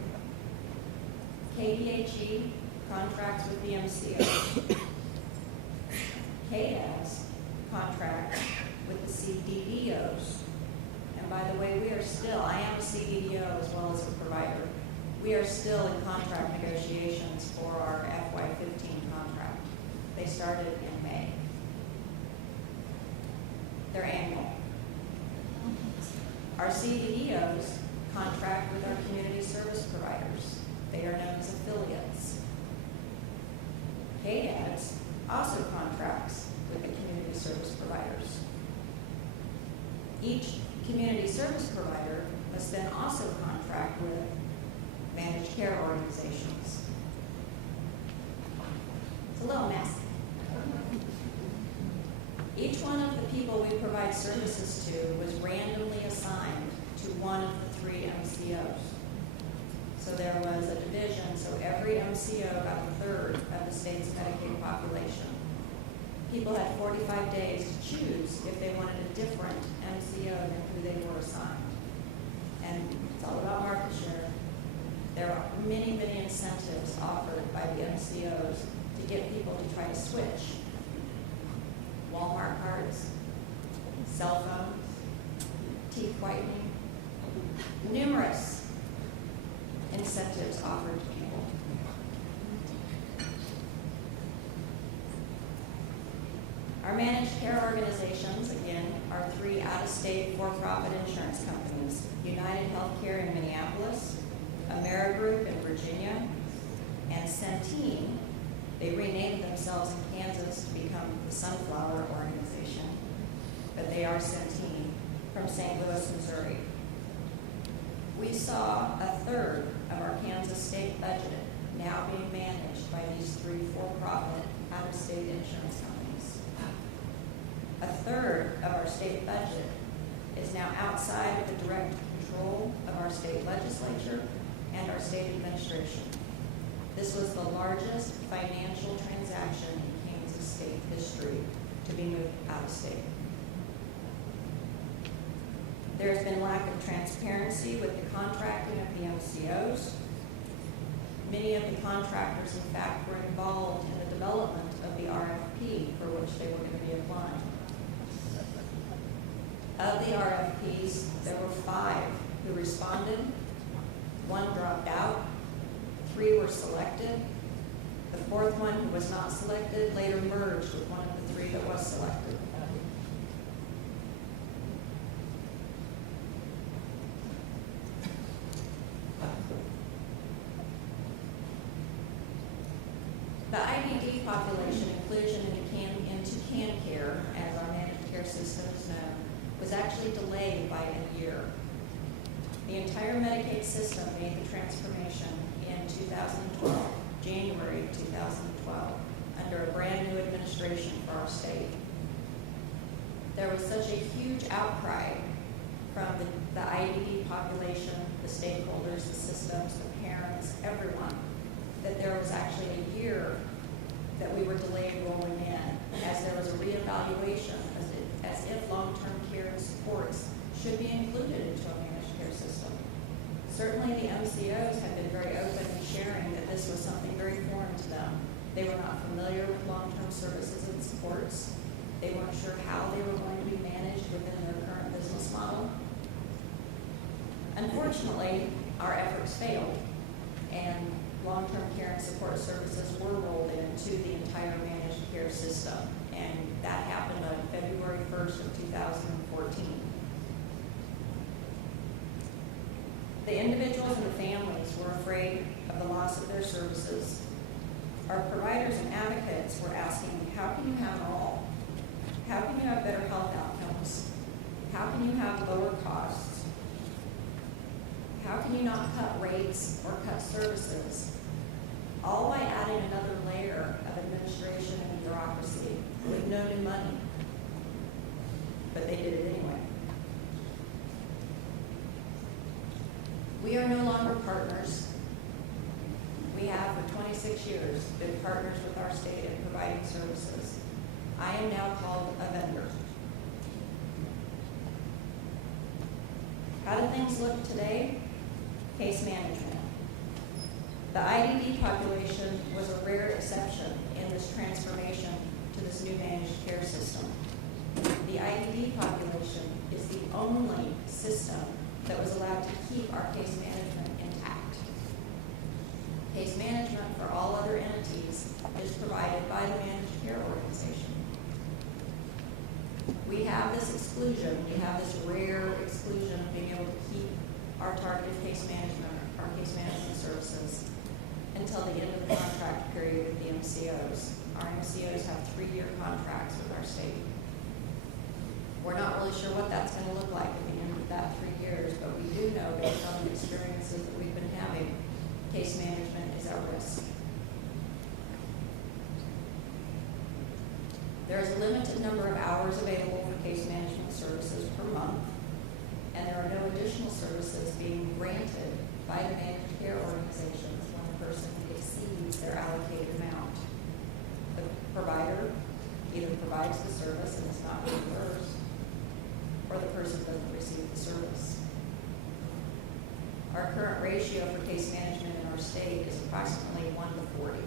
KDHE contracts with the MCO. KDAS contracts with the CDDOs. And by the way, I am a CDDO as well as a provider. We are still in contract negotiations for our FY15 contract. They started in May. They're annual. Our CDDOs contract with our community service providers. They are known as affiliates. KDADS also contracts with the community service providers. Each community service provider must then also contract with managed care organizations. It's a little messy. Each one of the people we provide services to was randomly assigned to one of the 3 MCOs. So there was a division, so every MCO got a third of the state's Medicaid population. People had 45 days to choose if they wanted a different MCO than who they were assigned. And it's all about market share. There are many, many incentives offered by the MCOs to get people to try to switch. Walmart cards, cell phones, teeth whitening, numerous incentives offered to people. Our managed care organizations, again, are 3 out-of-state for-profit insurance companies: United Healthcare in Minneapolis, Amerigroup in Virginia, and Centene. They renamed themselves in Kansas to become the Sunflower Organization, but they are Centene from St. Louis, Missouri. We saw a third of our Kansas state budget now being managed by these 3 for-profit out-of-state insurance companies. A third of our state budget is now outside of the direct control of our state legislature and our state administration. This was the largest financial transaction in Kansas state history to be moved out of state. There has been lack of transparency with the contracting of the MCOs. Many of the contractors, in fact, were involved in the development of the RFP for which they were going to be applying. Of the RFPs, there were 5 who responded, 1 dropped out, 3 were selected. The 4th one, who was not selected, later merged with one of the 3 that was selected. The IDD population inclusion into CanCare, as our managed care system is known, was actually delayed by a year. The entire Medicaid system made the transformation in 2012, January of 2012, under a brand new administration for our state. There was such a huge outcry from the IDD population, the stakeholders, the systems, the parents, everyone, that there was actually a year that we were delayed rolling in, as there was a reevaluation as if long-term care and supports should be included into a managed care system. Certainly the MCOs have been very open in sharing that this was something very foreign to them. They were not familiar with long-term services and supports. They weren't sure how they were going to be managed within their current business model. Unfortunately, our efforts failed, and long-term care and support services were rolled into the entire managed care system, and that happened on February 1st of 2014. The individuals and the families were afraid of the loss of their services. Our providers and advocates were asking, how can you have it all? How can you have better health outcomes? How can you have lower costs? How can you not cut rates or cut services? All by adding another layer of administration and bureaucracy with no new money. But they did it anyway. We are no longer partners. We have for 26 years been partners with our state in providing services. I am now called a vendor. How do things look today? Case management. The IDD population was a rare exception in this transformation to this new managed care system. The IDD population is the only system that was allowed to keep our case management intact. Case management for all other entities is provided by the managed care organization. We have this exclusion, we have this rare exclusion of being able to keep our targeted case management, our case management services, until the end of the contract period with the MCOs. Our MCOs have 3-year contracts with our state. We're not really sure what that's going to look like at the end of that 3 years, but we do know, based on the experiences that we've been having, case management is our risk. There is a limited number of hours available for case management services per month, and there are no additional services being granted by the managed care organizations when a person exceeds their allocated amount. The provider either provides the service and is not reimbursed, or the person doesn't receive the service. Our current ratio for case management in our state is approximately 1 to 40.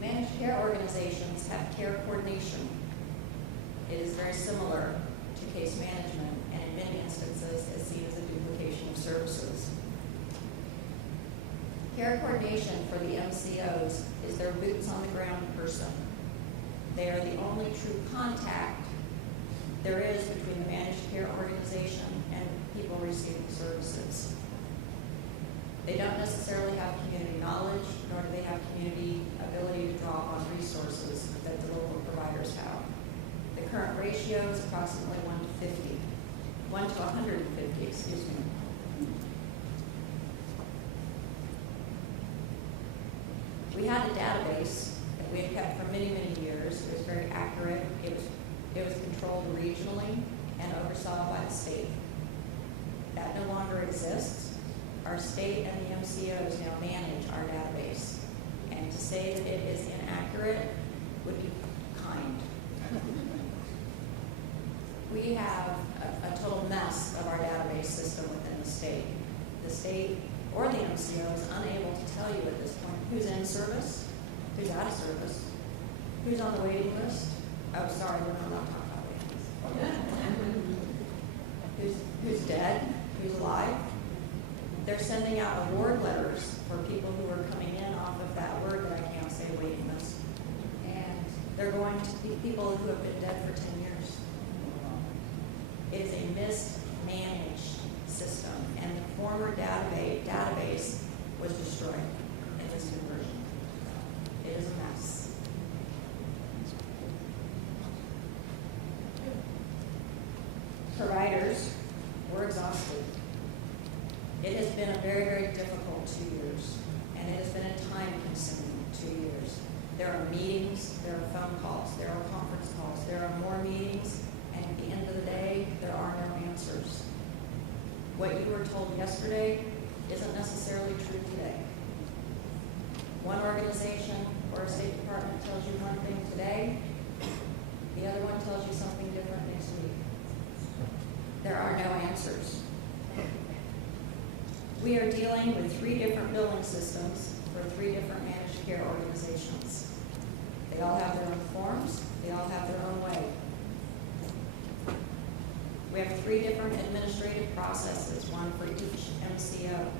Managed care organizations have care coordination. It is very similar to case management, and in many instances is seen as a duplication of services. Care coordination for the MCOs is their boots on the ground person. They are the only true contact there is between the managed care organization and people receiving services. They don't necessarily have community knowledge, nor do they have community ability to draw on resources that the local providers have. The current ratio is approximately 1 to 50, 1 to 150, excuse me. We had a database that we had kept for many, many years. It was very accurate. It was controlled regionally and oversaw by the state. That no longer exists. Our state and the MCOs now manage our database. And to say that it is inaccurate would be kind. we have a total mess of our database system within the state. The state or the MCO is unable to tell you at this point who's in service, who's out of service, who's on the waiting list. Oh, sorry, we're not talking about waiting list. Who's dead, who's alive. They're sending out award letters for people who are coming in off of that word that I can't say, waiting list. And they're going to be people who have been dead for 10 years. It is a mismanaged system, and the former database was destroyed in this conversion. It is a mess. Providers were exhausted. It has been a very, very difficult 2 years, and it has been a time-consuming 2 years. There are meetings, there are phone calls, there are conference calls, there are more meetings, and at the end of the day, there are no answers. What you were told yesterday isn't necessarily true today. One organization or a state department tells you one thing today, the other one tells you something different next week. There are no answers. We are dealing with 3 different billing systems for 3 different managed care organizations. They all have their own forms, they all have their own way. We have 3 different administrative processes, one for each MCO.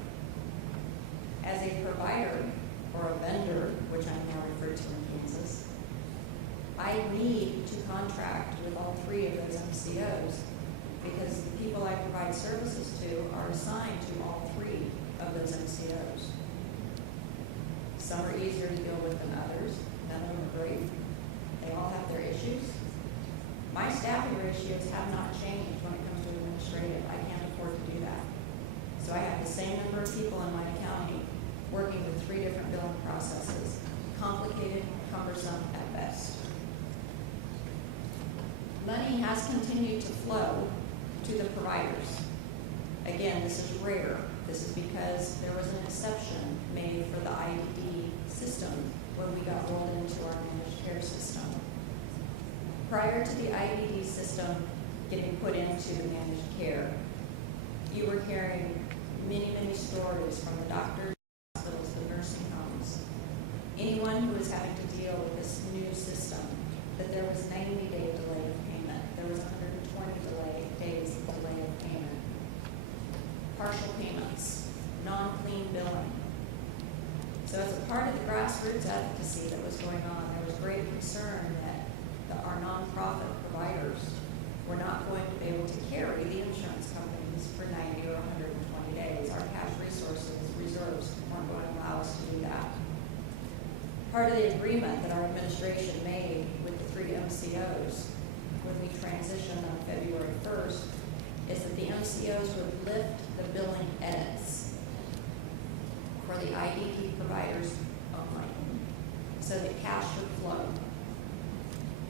As a provider or a vendor, which I'm now referred to in Kansas, I need to contract with all 3 of those MCOs because the people I provide services to are assigned to all 3 of those MCOs. Some are easier to deal with than others. None of them are great. They all have their issues. My staffing ratios have not changed when it comes to administrative. I can't afford to do that. So I have the same number of people in my county working with 3 different billing processes. Complicated, cumbersome at best. Money has continued to flow to the providers. Again, this is rare. This is because there was an exception made for the IDD system when we got rolled into our managed care system. Prior to the IDD system getting put into managed care, you were hearing many, many stories from the doctors, hospitals, the nursing homes. Anyone who was having to deal with this new system, that there was 90-day delay of payment, there was 120 days of delay of payment, partial payments, non-clean billing. So as a part of the grassroots advocacy that was going on, there was great concern that our nonprofit providers were not going to be able to carry the insurance companies for 90 or 120 days. Our cash reserves weren't going to allow us to do that. Part of the agreement that our administration made with the 3 MCOs when we transitioned on February 1st is that the MCOs would lift the billing edits for the IDD providers only, so that cash would flow.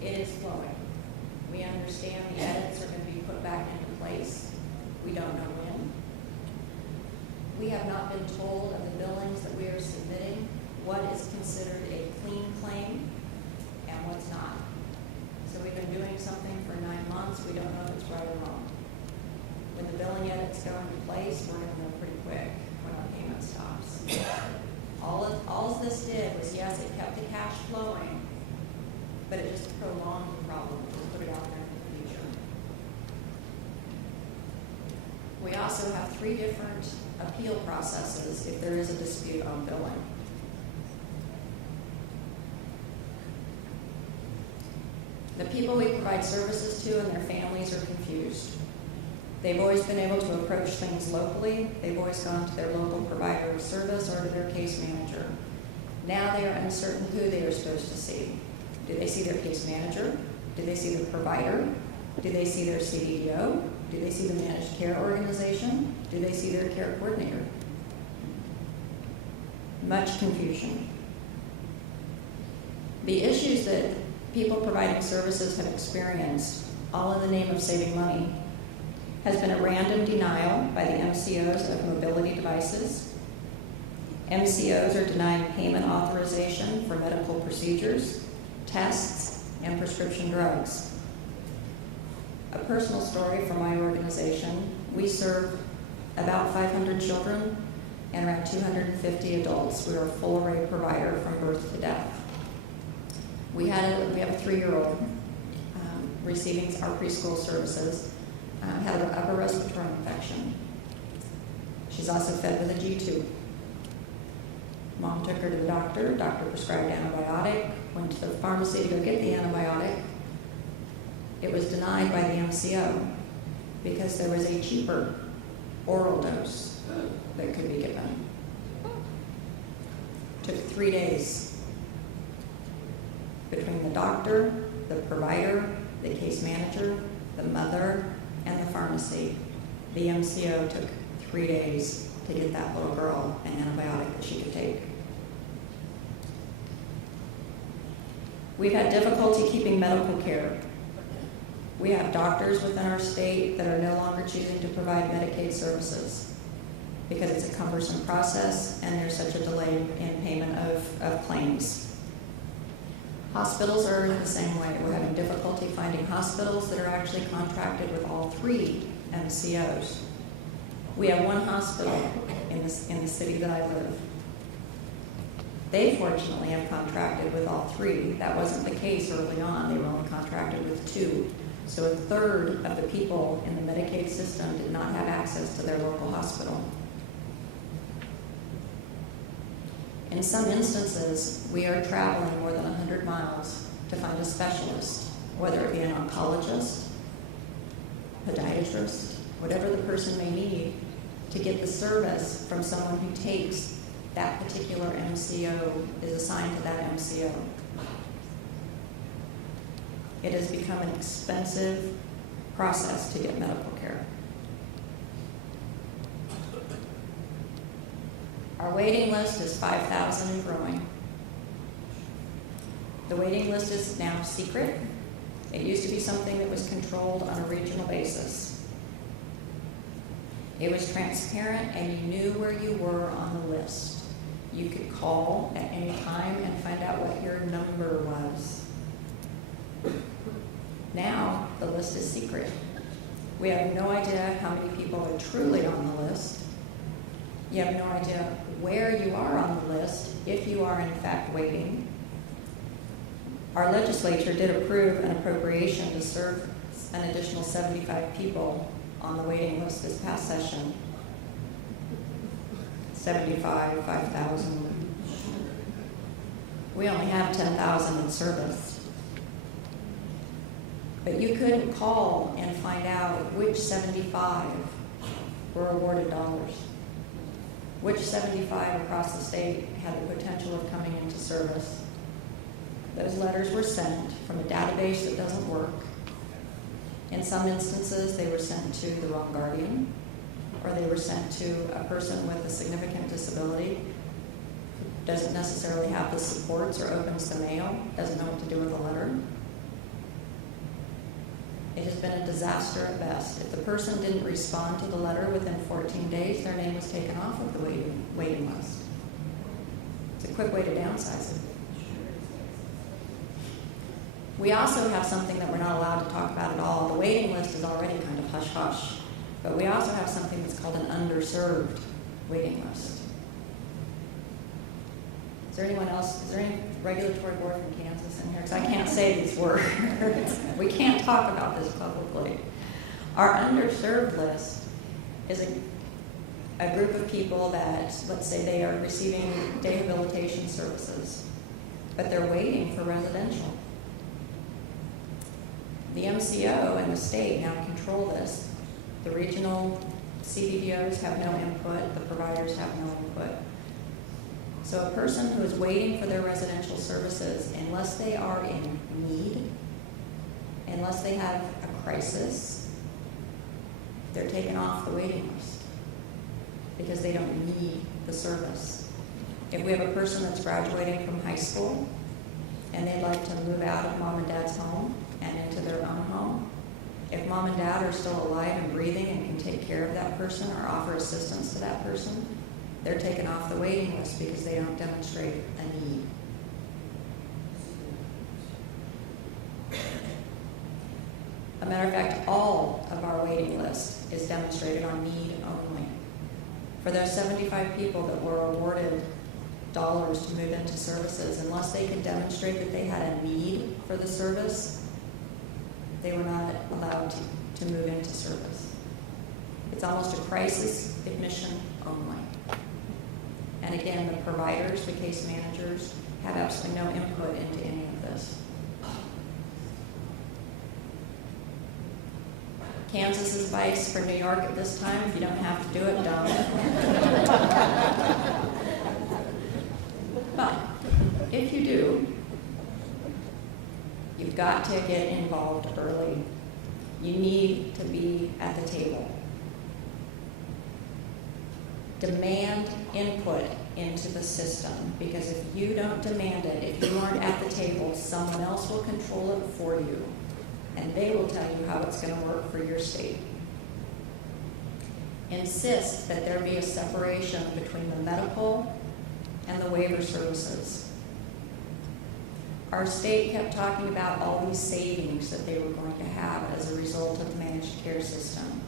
It is flowing. We understand the edits are going to be put back into place. We don't know when. We have not been told of the billings that we are submitting what is considered a clean claim and what's not. So we've been doing something for 9 months. We don't know if it's right or wrong. When the billing edits go into place, we're going to know pretty quick when our payment stops. All this did was, yes, it kept the cash flowing, but it just prolonged the problem to put it out there in the future. We also have 3 different appeal processes if there is a dispute on billing. The people we provide services to and their families are confused. They've always been able to approach things locally. They've always gone to their local provider of service or to their case manager. Now they are uncertain who they are supposed to see. Do they see their case manager? Do they see the provider? Do they see their CDO? Do they see the managed care organization? Do they see their care coordinator? Much confusion. The issues that people providing services have experienced, all in the name of saving money, has been a random denial by the MCOs of mobility devices. MCOs are denying payment authorization for medical procedures, tests, and prescription drugs. A personal story from my organization: we serve about 500 children and around 250 adults. We are a full array provider from birth to death. We have a 3-year-old receiving our preschool services, had an upper respiratory infection. She's also fed with a G-tube. Mom took her to the doctor. Doctor prescribed antibiotic. Went to the pharmacy to go get the antibiotic. It was denied by the MCO because there was a cheaper oral dose that could be given. Took 3 days between the doctor, the provider, the case manager, the mother, and the pharmacy. The MCO took 3 days to get that little girl an antibiotic that she could take. We've had difficulty keeping medical care. We have doctors within our state that are no longer choosing to provide Medicaid services because it's a cumbersome process and there's such a delay in payment of claims. Hospitals are the same way. We're having difficulty finding hospitals that are actually contracted with all 3 MCOs. We have 1 hospital in the city that I live. They fortunately have contracted with all 3. That wasn't the case early on. They were only contracted with 2. So a third of the people in the Medicaid system did not have access to their local hospital. In some instances, we are traveling more than 100 miles to find a specialist, whether it be an oncologist, podiatrist, whatever the person may need, to get the service from someone who takes that particular MCO, is assigned to that MCO. It has become an expensive process to get medical care. Our waiting list is 5,000 and growing. The waiting list is now secret. It used to be something that was controlled on a regional basis. It was transparent and you knew where you were on the list. You could call at any time and find out what your number was. Now, the list is secret. We have no idea how many people are truly on the list. You have no idea where you are on the list, if you are in fact waiting. Our legislature did approve an appropriation to serve an additional 75 people on the waiting list this past session. 75, 5,000. We only have 10,000 in service. But you couldn't call and find out which 75 were awarded dollars. Which 75 across the state had the potential of coming into service. Those letters were sent from a database that doesn't work. In some instances, they were sent to the wrong guardian, or they were sent to a person with a significant disability, doesn't necessarily have the supports or opens the mail, doesn't know what to do with the letter. It has been a disaster at best. If the person didn't respond to the letter within 14 days, their name was taken off of the waiting list. It's a quick way to downsize it. We also have something that we're not allowed to talk about at all. The waiting list is already kind of hush-hush, but we also have something that's called an underserved waiting list. Is there anyone else? Is there any regulatory board from Kansas in here? Because I can't say these words. We can't talk about this publicly. Our underserved list is a group of people that, let's say they are receiving rehabilitation services, but they're waiting for residential. The MCO and the state now control this. The regional CBDOs have no input, the providers have no input. So a person who is waiting for their residential services, unless they are in need, unless they have a crisis, they're taken off the waiting list because they don't need the service. If we have a person that's graduating from high school and they'd like to move out of mom and dad's home and into their own home, if mom and dad are still alive and breathing and can take care of that person or offer assistance to that person, they're taken off the waiting list because they don't demonstrate a need. A matter of fact, all of our waiting list is demonstrated on need only. For those 75 people that were awarded dollars to move into services, unless they could demonstrate that they had a need for the service, they were not allowed to move into service. It's almost a crisis admission only. And again, the providers, the case managers, have absolutely no input into any of this. Kansas's advice for New York at this time: if you don't have to do it, don't. But if you do, you've got to get involved early. You need to be at the table. Demand input into the system, because if you don't demand it, if you aren't at the table, someone else will control it for you, and they will tell you how it's going to work for your state. Insist that there be a separation between the medical and the waiver services. Our state kept talking about all these savings that they were going to have as a result of the managed care system.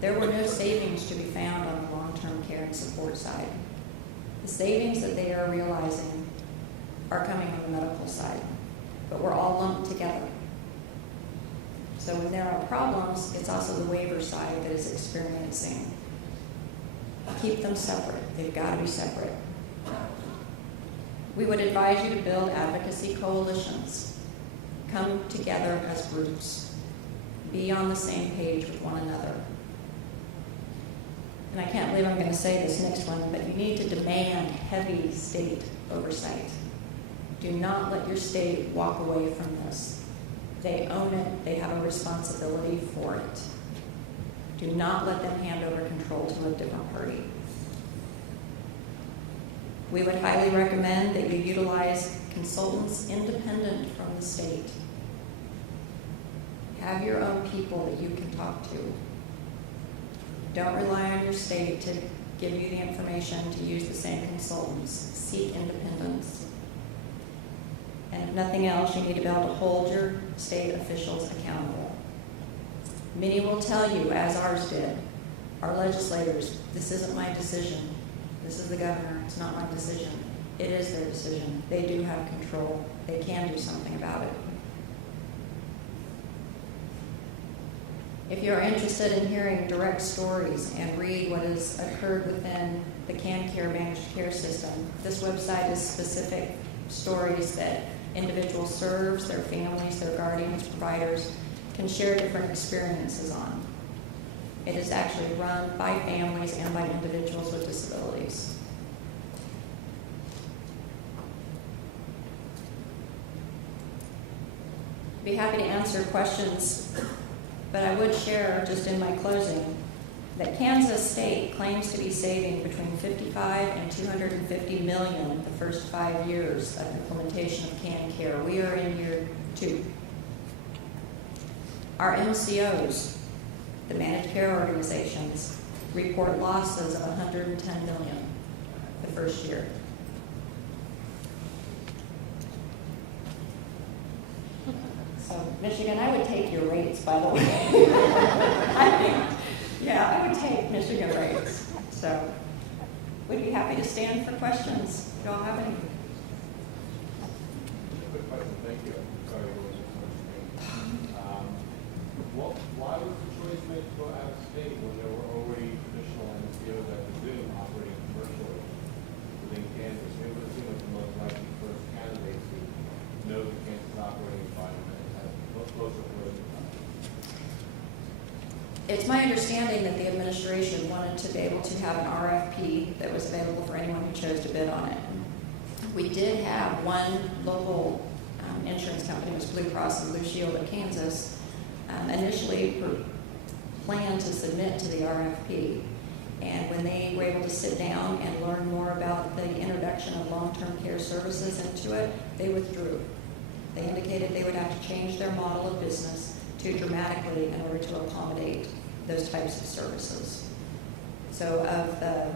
There were no savings to be found on the long-term care and support side. The savings that they are realizing are coming on the medical side, but we're all lumped together. So when there are problems, it's also the waiver side that is experiencing. Keep them separate. They've got to be separate. We would advise you to build advocacy coalitions. Come together as groups. Be on the same page with one another. And I can't believe I'm going to say this next one, but you need to demand heavy state oversight. Do not let your state walk away from this. They own it. They have a responsibility for it. Do not let them hand over control to a different party. We would highly recommend that you utilize consultants independent from the state. Have your own people that you can talk to. Don't rely on your state to give you the information to use the same consultants. Seek independence. And if nothing else, you need to be able to hold your state officials accountable. Many will tell you, as ours did, our legislators, this isn't my decision. This is the governor. It's not my decision. It is their decision. They do have control. They can do something about it. If you're interested in hearing direct stories and read what has occurred within the CanCare managed care system, this website is specific stories that individuals serves, their families, their guardians, providers can share different experiences on. It is actually run by families and by individuals with disabilities. I'd be happy to answer questions, but I would share just in my closing that Kansas State claims to be saving between $55 and $250 million the first 5 years of implementation of CanCare. We are in year 2. Our MCOs, the managed care organizations, report losses of $110 million the first year. So, Michigan, I would take your rates, by the way. I would take Michigan rates. So, we'd be happy to stand for questions. Do y'all have any? Quick question, thank you. Sorry, it was why was the choice made to go out of state when there were already traditional MSPOs that could do operating commercially within Kansas? It would seem like the most likely first candidates who know the Kansas operating environment and have closer relations. It's my understanding that the administration wanted to be able to have an RFP that was available for anyone who chose to bid on it. We did have one local insurance company, it was Blue Cross and Blue Shield of Kansas, initially planned to submit to the RFP. And when they were able to sit down and learn more about the introduction of long-term care services into it, they withdrew. They indicated they would have to change their model of business to dramatically in order to accommodate those types of services. So of the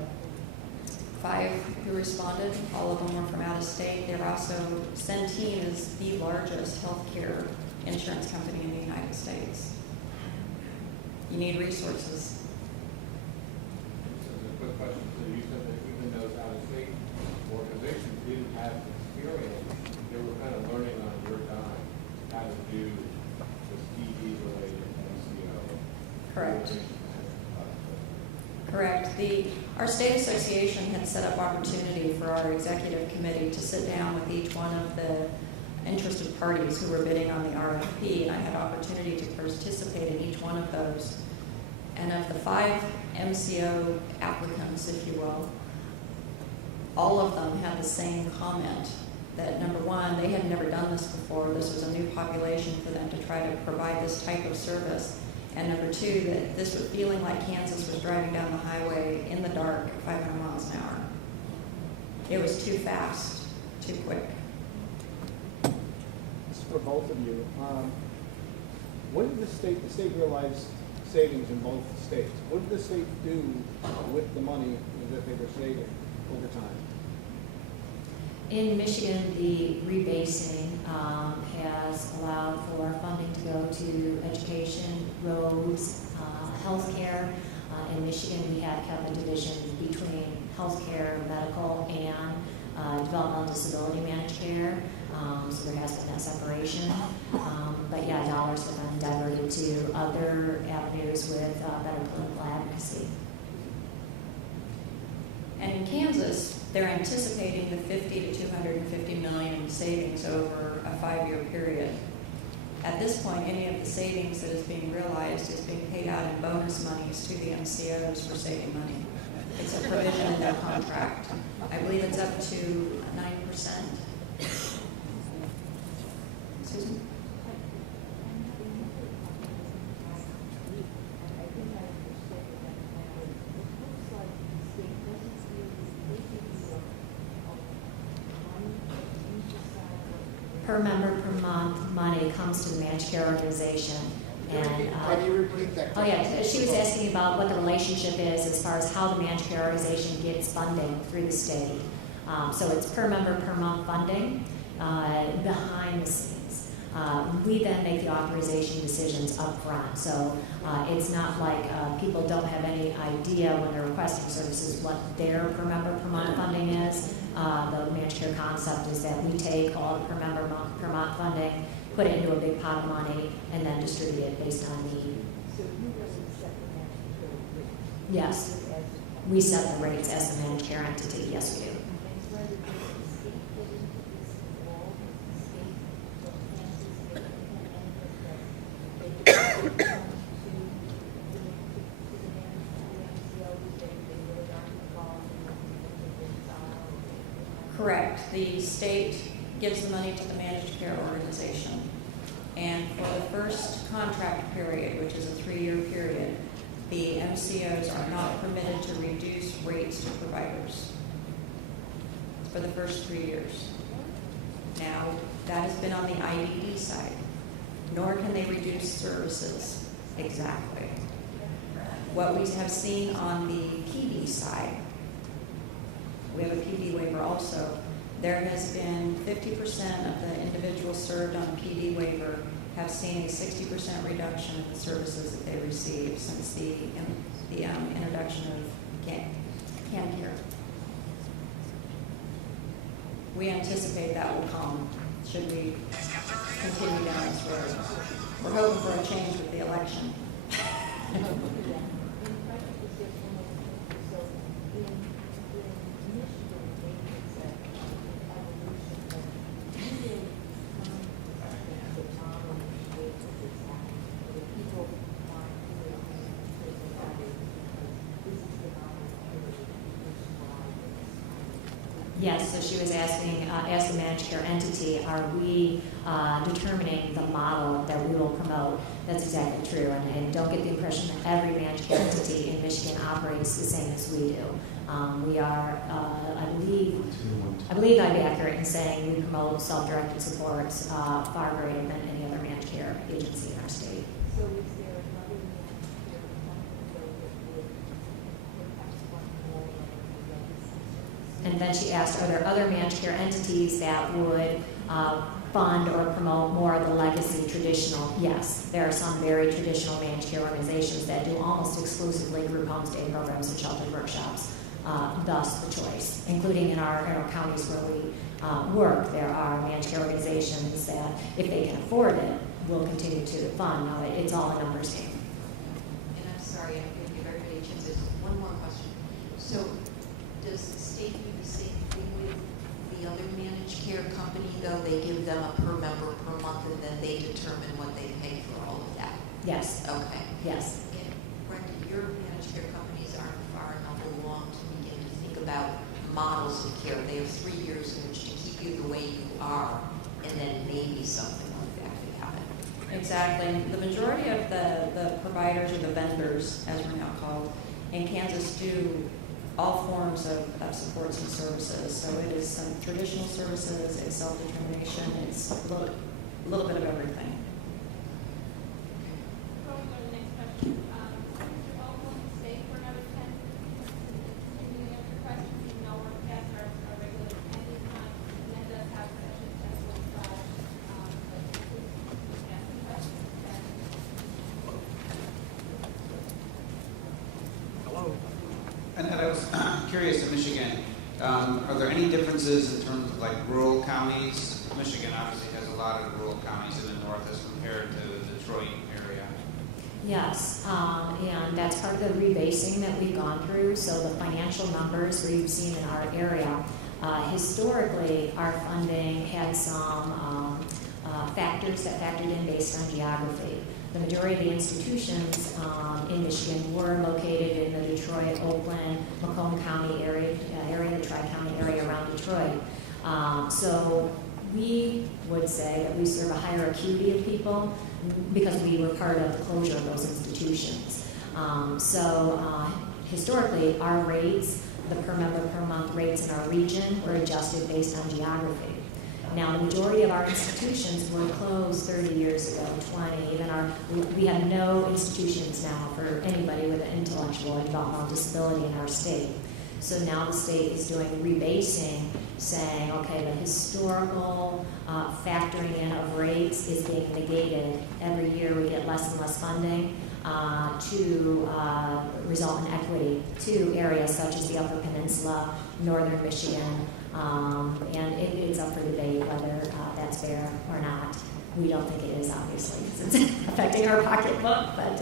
5 who responded, all of them were from out of state. They're also, Centene is the largest healthcare insurance company in the United States. You need resources. This is a quick question. So you said that even those out-of-state organizations didn't have experience, they were kind of learning on your dime how to do this TV-related MCO. Correct. Correct. Our state association had set up opportunity for our executive committee to sit down with each one of the interested parties who were bidding on the RFP, and I had opportunity to participate in each one of those. And of the 5 MCO applicants, if you will, all of them had the same comment, that number one, they had never done this before. This was a new population for them to try to provide this type of service. And number two, that this was feeling like Kansas was driving down the highway in the dark at 500 miles an hour. It was too fast, too quick. This is for both of you. What did the state realized savings in both states? What did the state do with the money that they were saving over time? In Michigan, the rebasing has allowed for funding to go to education, roads, healthcare. In Michigan, we have kept a division between healthcare, medical, and developmental disability managed care. So there has been that separation. But yeah, dollars have been diverted to other avenues with better political advocacy. And in Kansas, they're anticipating the 50 to 250 million in savings over a 5-year period. At this point, any of the savings that is being realized is being paid out in bonus monies to the MCOs for saving money. It's a provision in their contract. I believe it's up to 9%. Susan? Per member per month money comes to the managed care organization. And, Can you repeat that oh question? yeah, she was asking about what the relationship is as far as how the managed care organization gets funding through the state. So it's per member per month funding behind the scenes. We then make the authorization decisions up front. So it's not like people don't have any idea when they're requesting services what their per member per month funding is. The managed care concept is that we take all the per member per month funding, put it into a big pot of money, and then distribute it based on need. So you really set the managed care rate? Yes, we set the rates as the managed care entity. Yes, we do. And whether the state get into this involved, the state, the Kansas state, and they come to the MCOs, they really aren't involved in the style. Correct. The state gives the money to the managed care organization. And for the first contract period, which is a 3-year period, the MCOs are not permitted to reduce rates to providers for the first 3 years. Now, that has been on the IDD side, nor can they reduce services exactly. What we have seen on the PD side, we have a PD waiver also. There has been 50% of the individuals served on a PD waiver have seen a 60% reduction in the services that they receive since the introduction of CanCare. We anticipate that will come should we continue down this road. We're hoping for a change with the election. Yes, so she was asking, as the managed care entity, are we determining the model that we will promote? That's exactly true, and don't get the impression that every managed care entity in Michigan operates the same as we do. We are, I believe I'd be accurate in saying we promote self-directed supports far greater than any other managed care agency in our state. So is there another managed care company that would perhaps want more of the And then she asked, are there other managed care entities that would fund or promote more of the legacy traditional. Yes, there are some very traditional managed care organizations that do almost exclusively group home stay programs and sheltered workshops. Thus the choice, including in our counties where we work. There are managed care organizations that, if they can afford it, will continue to fund. Now, it's all a numbers game. And I'm sorry, I'm going to give everybody a chance. There's one more question. So, does the state do the same thing with the other managed care company, though? They give them a per member per month, and then they determine what they pay for all of that? Yes, Okay. yes. And Brenda, your managed care companies aren't far enough along to begin to think about models of care. They have 3 years in which to keep you the way you are, and then maybe something like that could happen. Exactly. The majority of the providers or the vendors, as we're now called, in Kansas do all forms of supports and services. So it is some traditional services, it's self-determination, it's a little bit of everything. Before we go to the next question, Mr. Oakland, stay for another 10 minutes. Continuing answer questions, even though we're past our regular attendance time, and that does have session 10:45. But please ask the questions. Hello? And I was curious, in Michigan, are there any differences in terms of like rural counties? Michigan obviously has a lot of rural counties in the north as compared to the Detroit area. Yes, and that's part of the rebasing that we've gone through. So the financial numbers we've seen in our area, historically, our funding had some factors that factored in based on geography. The majority of the institutions in Michigan were located in the Detroit, Oakland, Macomb County area, the Tri-County area around Detroit. So we would say that we serve a higher acuity of people because we were part of the closure of those institutions. Historically, our rates, the per member per month rates in our region were adjusted based on geography. Now, the majority of our institutions were closed 30 years ago, 20. Even we have no institutions now for anybody with an intellectual and developmental disability in our state. So now the state is doing rebasing, saying, okay, the historical factoring in of rates is being negated. Every year we get less and less funding to result in equity to areas such as the Upper Peninsula, Northern Michigan, and it's up for debate whether that's fair or not. We don't think it is, obviously, since it's affecting our pocketbook, but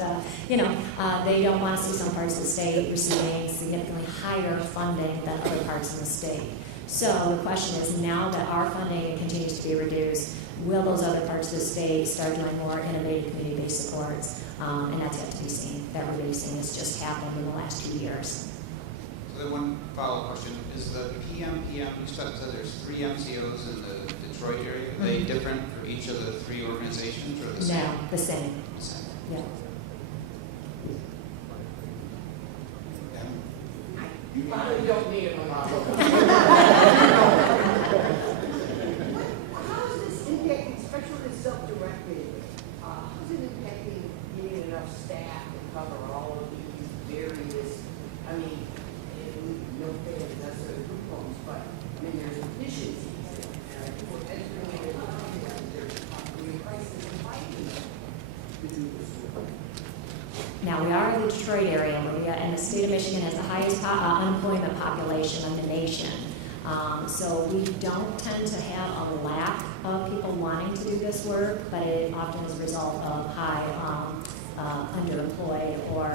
they don't want to see some parts of the state receiving significantly higher funding than other parts of the state. So the question is, now that our funding continues to be reduced, will those other parts of the state start doing more innovative community-based supports? And that's yet to be seen. That rebasing has just happened in the last 2 years. So then one follow-up question, is the PMPM, you said there's 3 MCOs in the Detroit area, are they different for each of the 3 organizations or the same? No, the same. Same. Yeah. You probably don't need it, Mama. How is this impacting, especially the self-directed, how is it impacting getting enough staff to cover all of these various, no fair necessarily group homes, but, there's efficiencies there. We're entering into a time that there's a crisis in fighting to do this work. Now, we are in the Detroit area, and the state of Michigan has the highest unemployment population in the nation. So we don't tend to have a lack of people wanting to do this work, but it often is a result of high underemployed or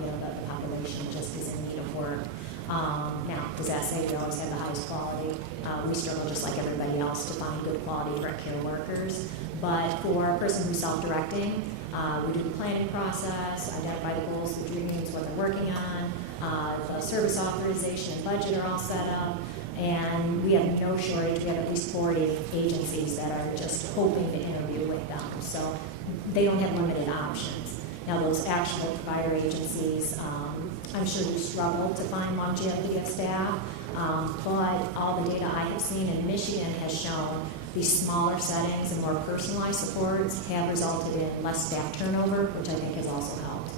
the population just is in need of work. Now, does that say we always have the highest quality? We struggle just like everybody else to find good quality direct care workers. But for a person who's self-directing, we do the planning process, identify the goals, the dreams, what they're working on, the service authorization and budget are all set up, and we have no shortage. We have at least 40 agencies that are just hoping to interview with them. So they don't have limited options. Now, those actual provider agencies, I'm sure you struggle to find longevity of staff, but all the data I have seen in Michigan has shown these smaller settings and more personalized supports have resulted in less staff turnover, which I think has also helped.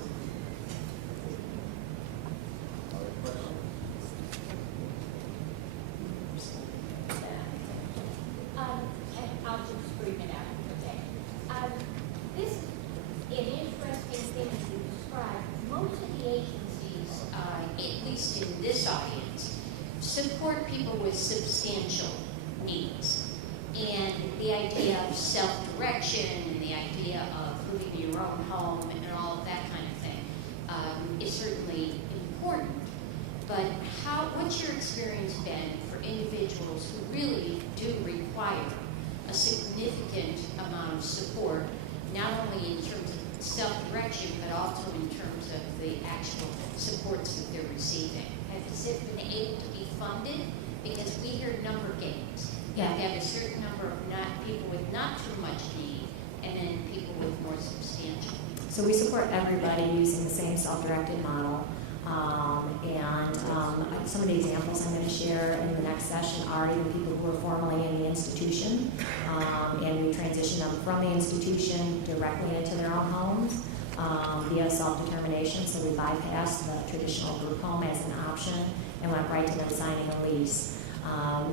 And I'll just most of the agencies, at least in this audience, support people with substantial needs. And the idea of self-direction and the idea of living in your own home and all of that kind of thing is certainly important. But what's your experience been for individuals who really do require a significant amount of support, not only in terms of self-direction, but also in terms of the actual supports that they're receiving? Has it been able to be funded? Because we hear number games. You have to have a certain number of people with not too much need, and then people with more substantial. So we support everybody using the same self-directed model. Some of the examples I'm going to share in the next session are even people who are formerly in the institution, and we transition them from the institution directly into their own homes via self-determination. So we bypassed the traditional group home as an option and went right to them signing a lease.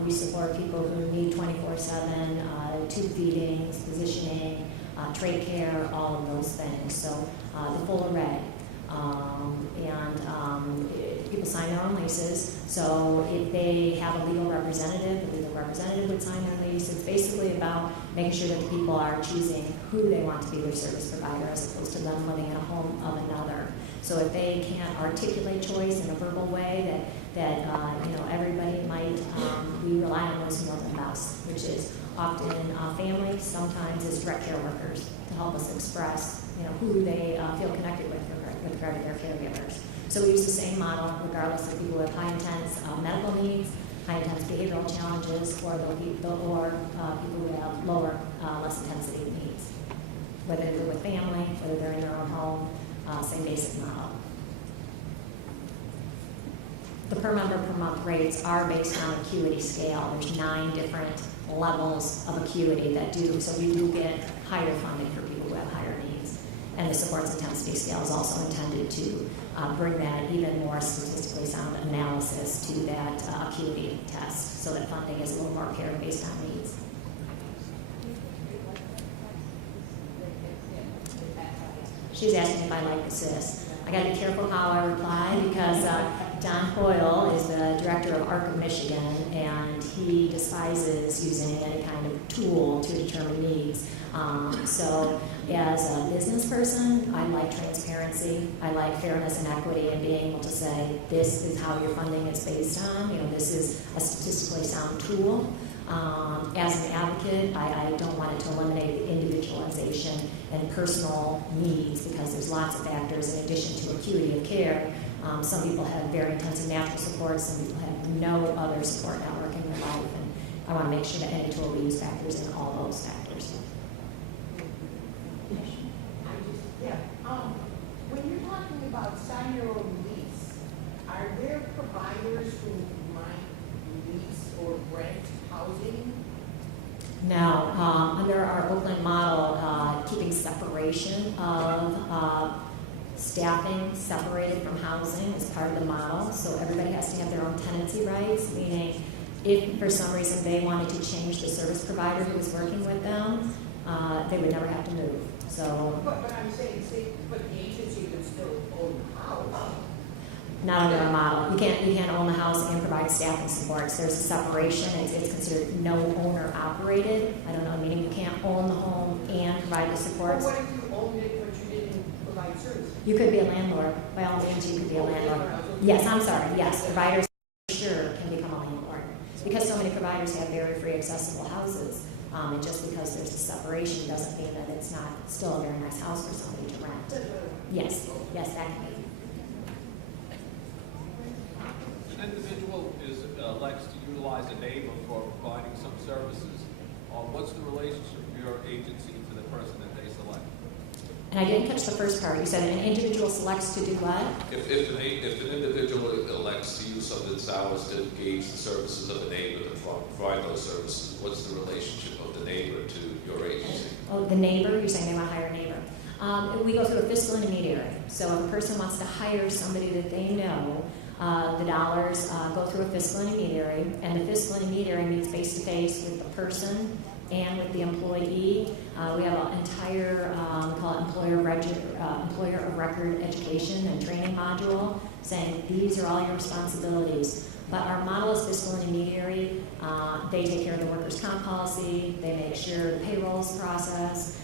We support people who need 24/7 tube feedings, positioning, trach care, all of those things. So the full array. People sign their own leases. So if they have a legal representative, the legal representative would sign their lease. It's basically about making sure that the people are choosing who they want to be their service provider as opposed to them living in a home of another. So if they can't articulate choice in a verbal way that everybody might, we rely on those who know them best, which is often families, sometimes as direct care workers, to help us express who they feel connected with regard to their caregivers. So we use the same model regardless of people with high intense medical needs, high intense behavioral challenges, or people who have lower, less intensity needs. Whether they're with family, whether they're in their own home, same basic model. The per member per month rates are based on acuity scale. There's 9 different levels of acuity that do, so we do get higher funding for people who have higher needs. And the supports intensity scale is also intended to bring that even more statistically sound analysis to that acuity test, so that funding is a little more paired based on needs. She's asking if I like ASSIST. I got to be careful how I reply because Don Hoyle is the director of ARC of Michigan, and he despises using any kind of tool to determine needs. So as a business person, I like transparency. I like fairness and equity and being able to say, this is how your funding is based on. This is a statistically sound tool. As an advocate, I don't want it to eliminate the individualization and personal needs because there's lots of factors in addition to acuity of care. Some people have very intensive natural support, some people have no other support network in their life, and I want to make sure that any tool we use factors in all those factors. When you're talking about sign your own lease, are there providers who might lease or rent housing? Now, under our Oakland model, keeping separation of staffing separated from housing is part of the model, so everybody has to have their own tenancy rights, meaning if for some reason they wanted to change the service provider who was working with them, they would never have to move. So, But I'm saying, but the agency could still own the house. not under our model. You can't own the house and provide staffing supports. There's a separation. It's considered no owner operated. I don't know, meaning you can't own the home and provide the supports. Well, what if you owned it but you didn't provide services? You could be a landlord. By all means, you could be a landlord. Yes, I'm sorry. Yes, providers sure can become a landlord. Because so many providers have barrier-free accessible houses, and just because there's a separation doesn't mean that it's not still a very nice house for somebody to rent. Yes, that can be. An individual elects to utilize a neighbor for providing some services. What's the relationship of your agency to the person that they select? And I didn't catch the first part. You said an individual selects to do what? If an individual elects to use some of its hours to engage the services of a neighbor to provide those services, what's the relationship of the neighbor to your agency? Oh, the neighbor? You're saying they want to hire a neighbor. We go through a fiscal intermediary. So if a person wants to hire somebody that they know, the dollars go through a fiscal intermediary, and the fiscal intermediary meets face-to-face with the person and with the employee. We have an entire, we call it employer of record education and training module, saying these are all your responsibilities. But our model is fiscal intermediary. They take care of the workers' comp policy. They make sure the payroll's processed.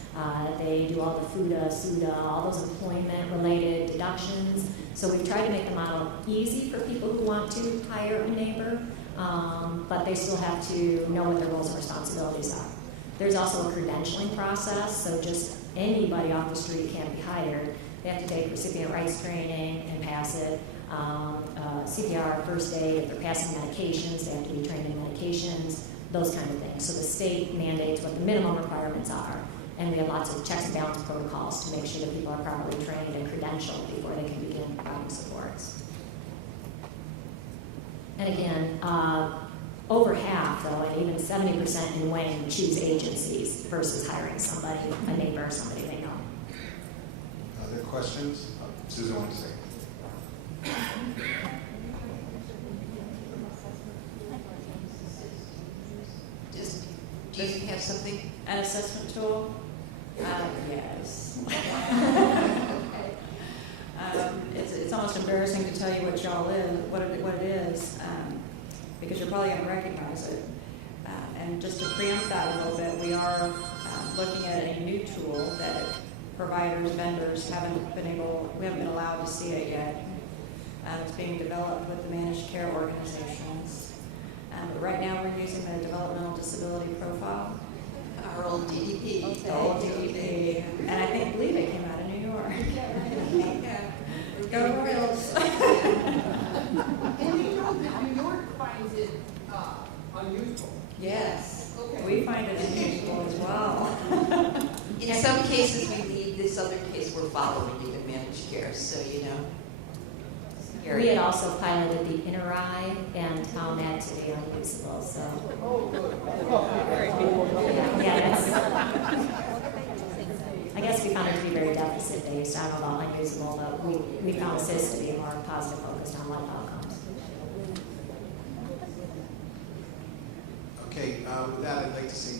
They do all the FUTA, SUTA, all those employment-related deductions. So we've tried to make the model easy for people who want to hire a neighbor, but they still have to know what their roles and responsibilities are. There's also a credentialing process, so just anybody off the street can be hired. They have to take recipient rights training and pass it. CPR, first aid, if they're passing medications, they have to be trained in medications, those kind of things. So the state mandates what the minimum requirements are. And we have lots of checks and balance protocols to make sure that people are properly trained and credentialed before they can begin providing supports. And again, over half, though, and even 70% in Wayne choose agencies versus hiring somebody, a neighbor, somebody they know. Other questions? Susan wants to say. Do you have something? An assessment tool? Yes. It's almost embarrassing to tell you what it is, because you're probably going to recognize it. And just to preempt that a little bit, we are looking at a new tool that providers, vendors we haven't been allowed to see it yet. It's being developed with the managed care organizations. But right now we're using the developmental disability profile. Our old DDP. The old DDP. And I believe it came out of New York. Yeah. Go Royals. And you know that New York finds it unusual. Yes. Okay. We find it unusual as well. In some cases, we leave. This other case, we're following even managed care, so you know. We had also piloted the inner eye and found that to be unusable, so. Oh, good. I guess we found it to be very deficit-based. I don't know about unusable, but we found CIS to be more positive focused on life outcomes. Okay, with that, I'd like to say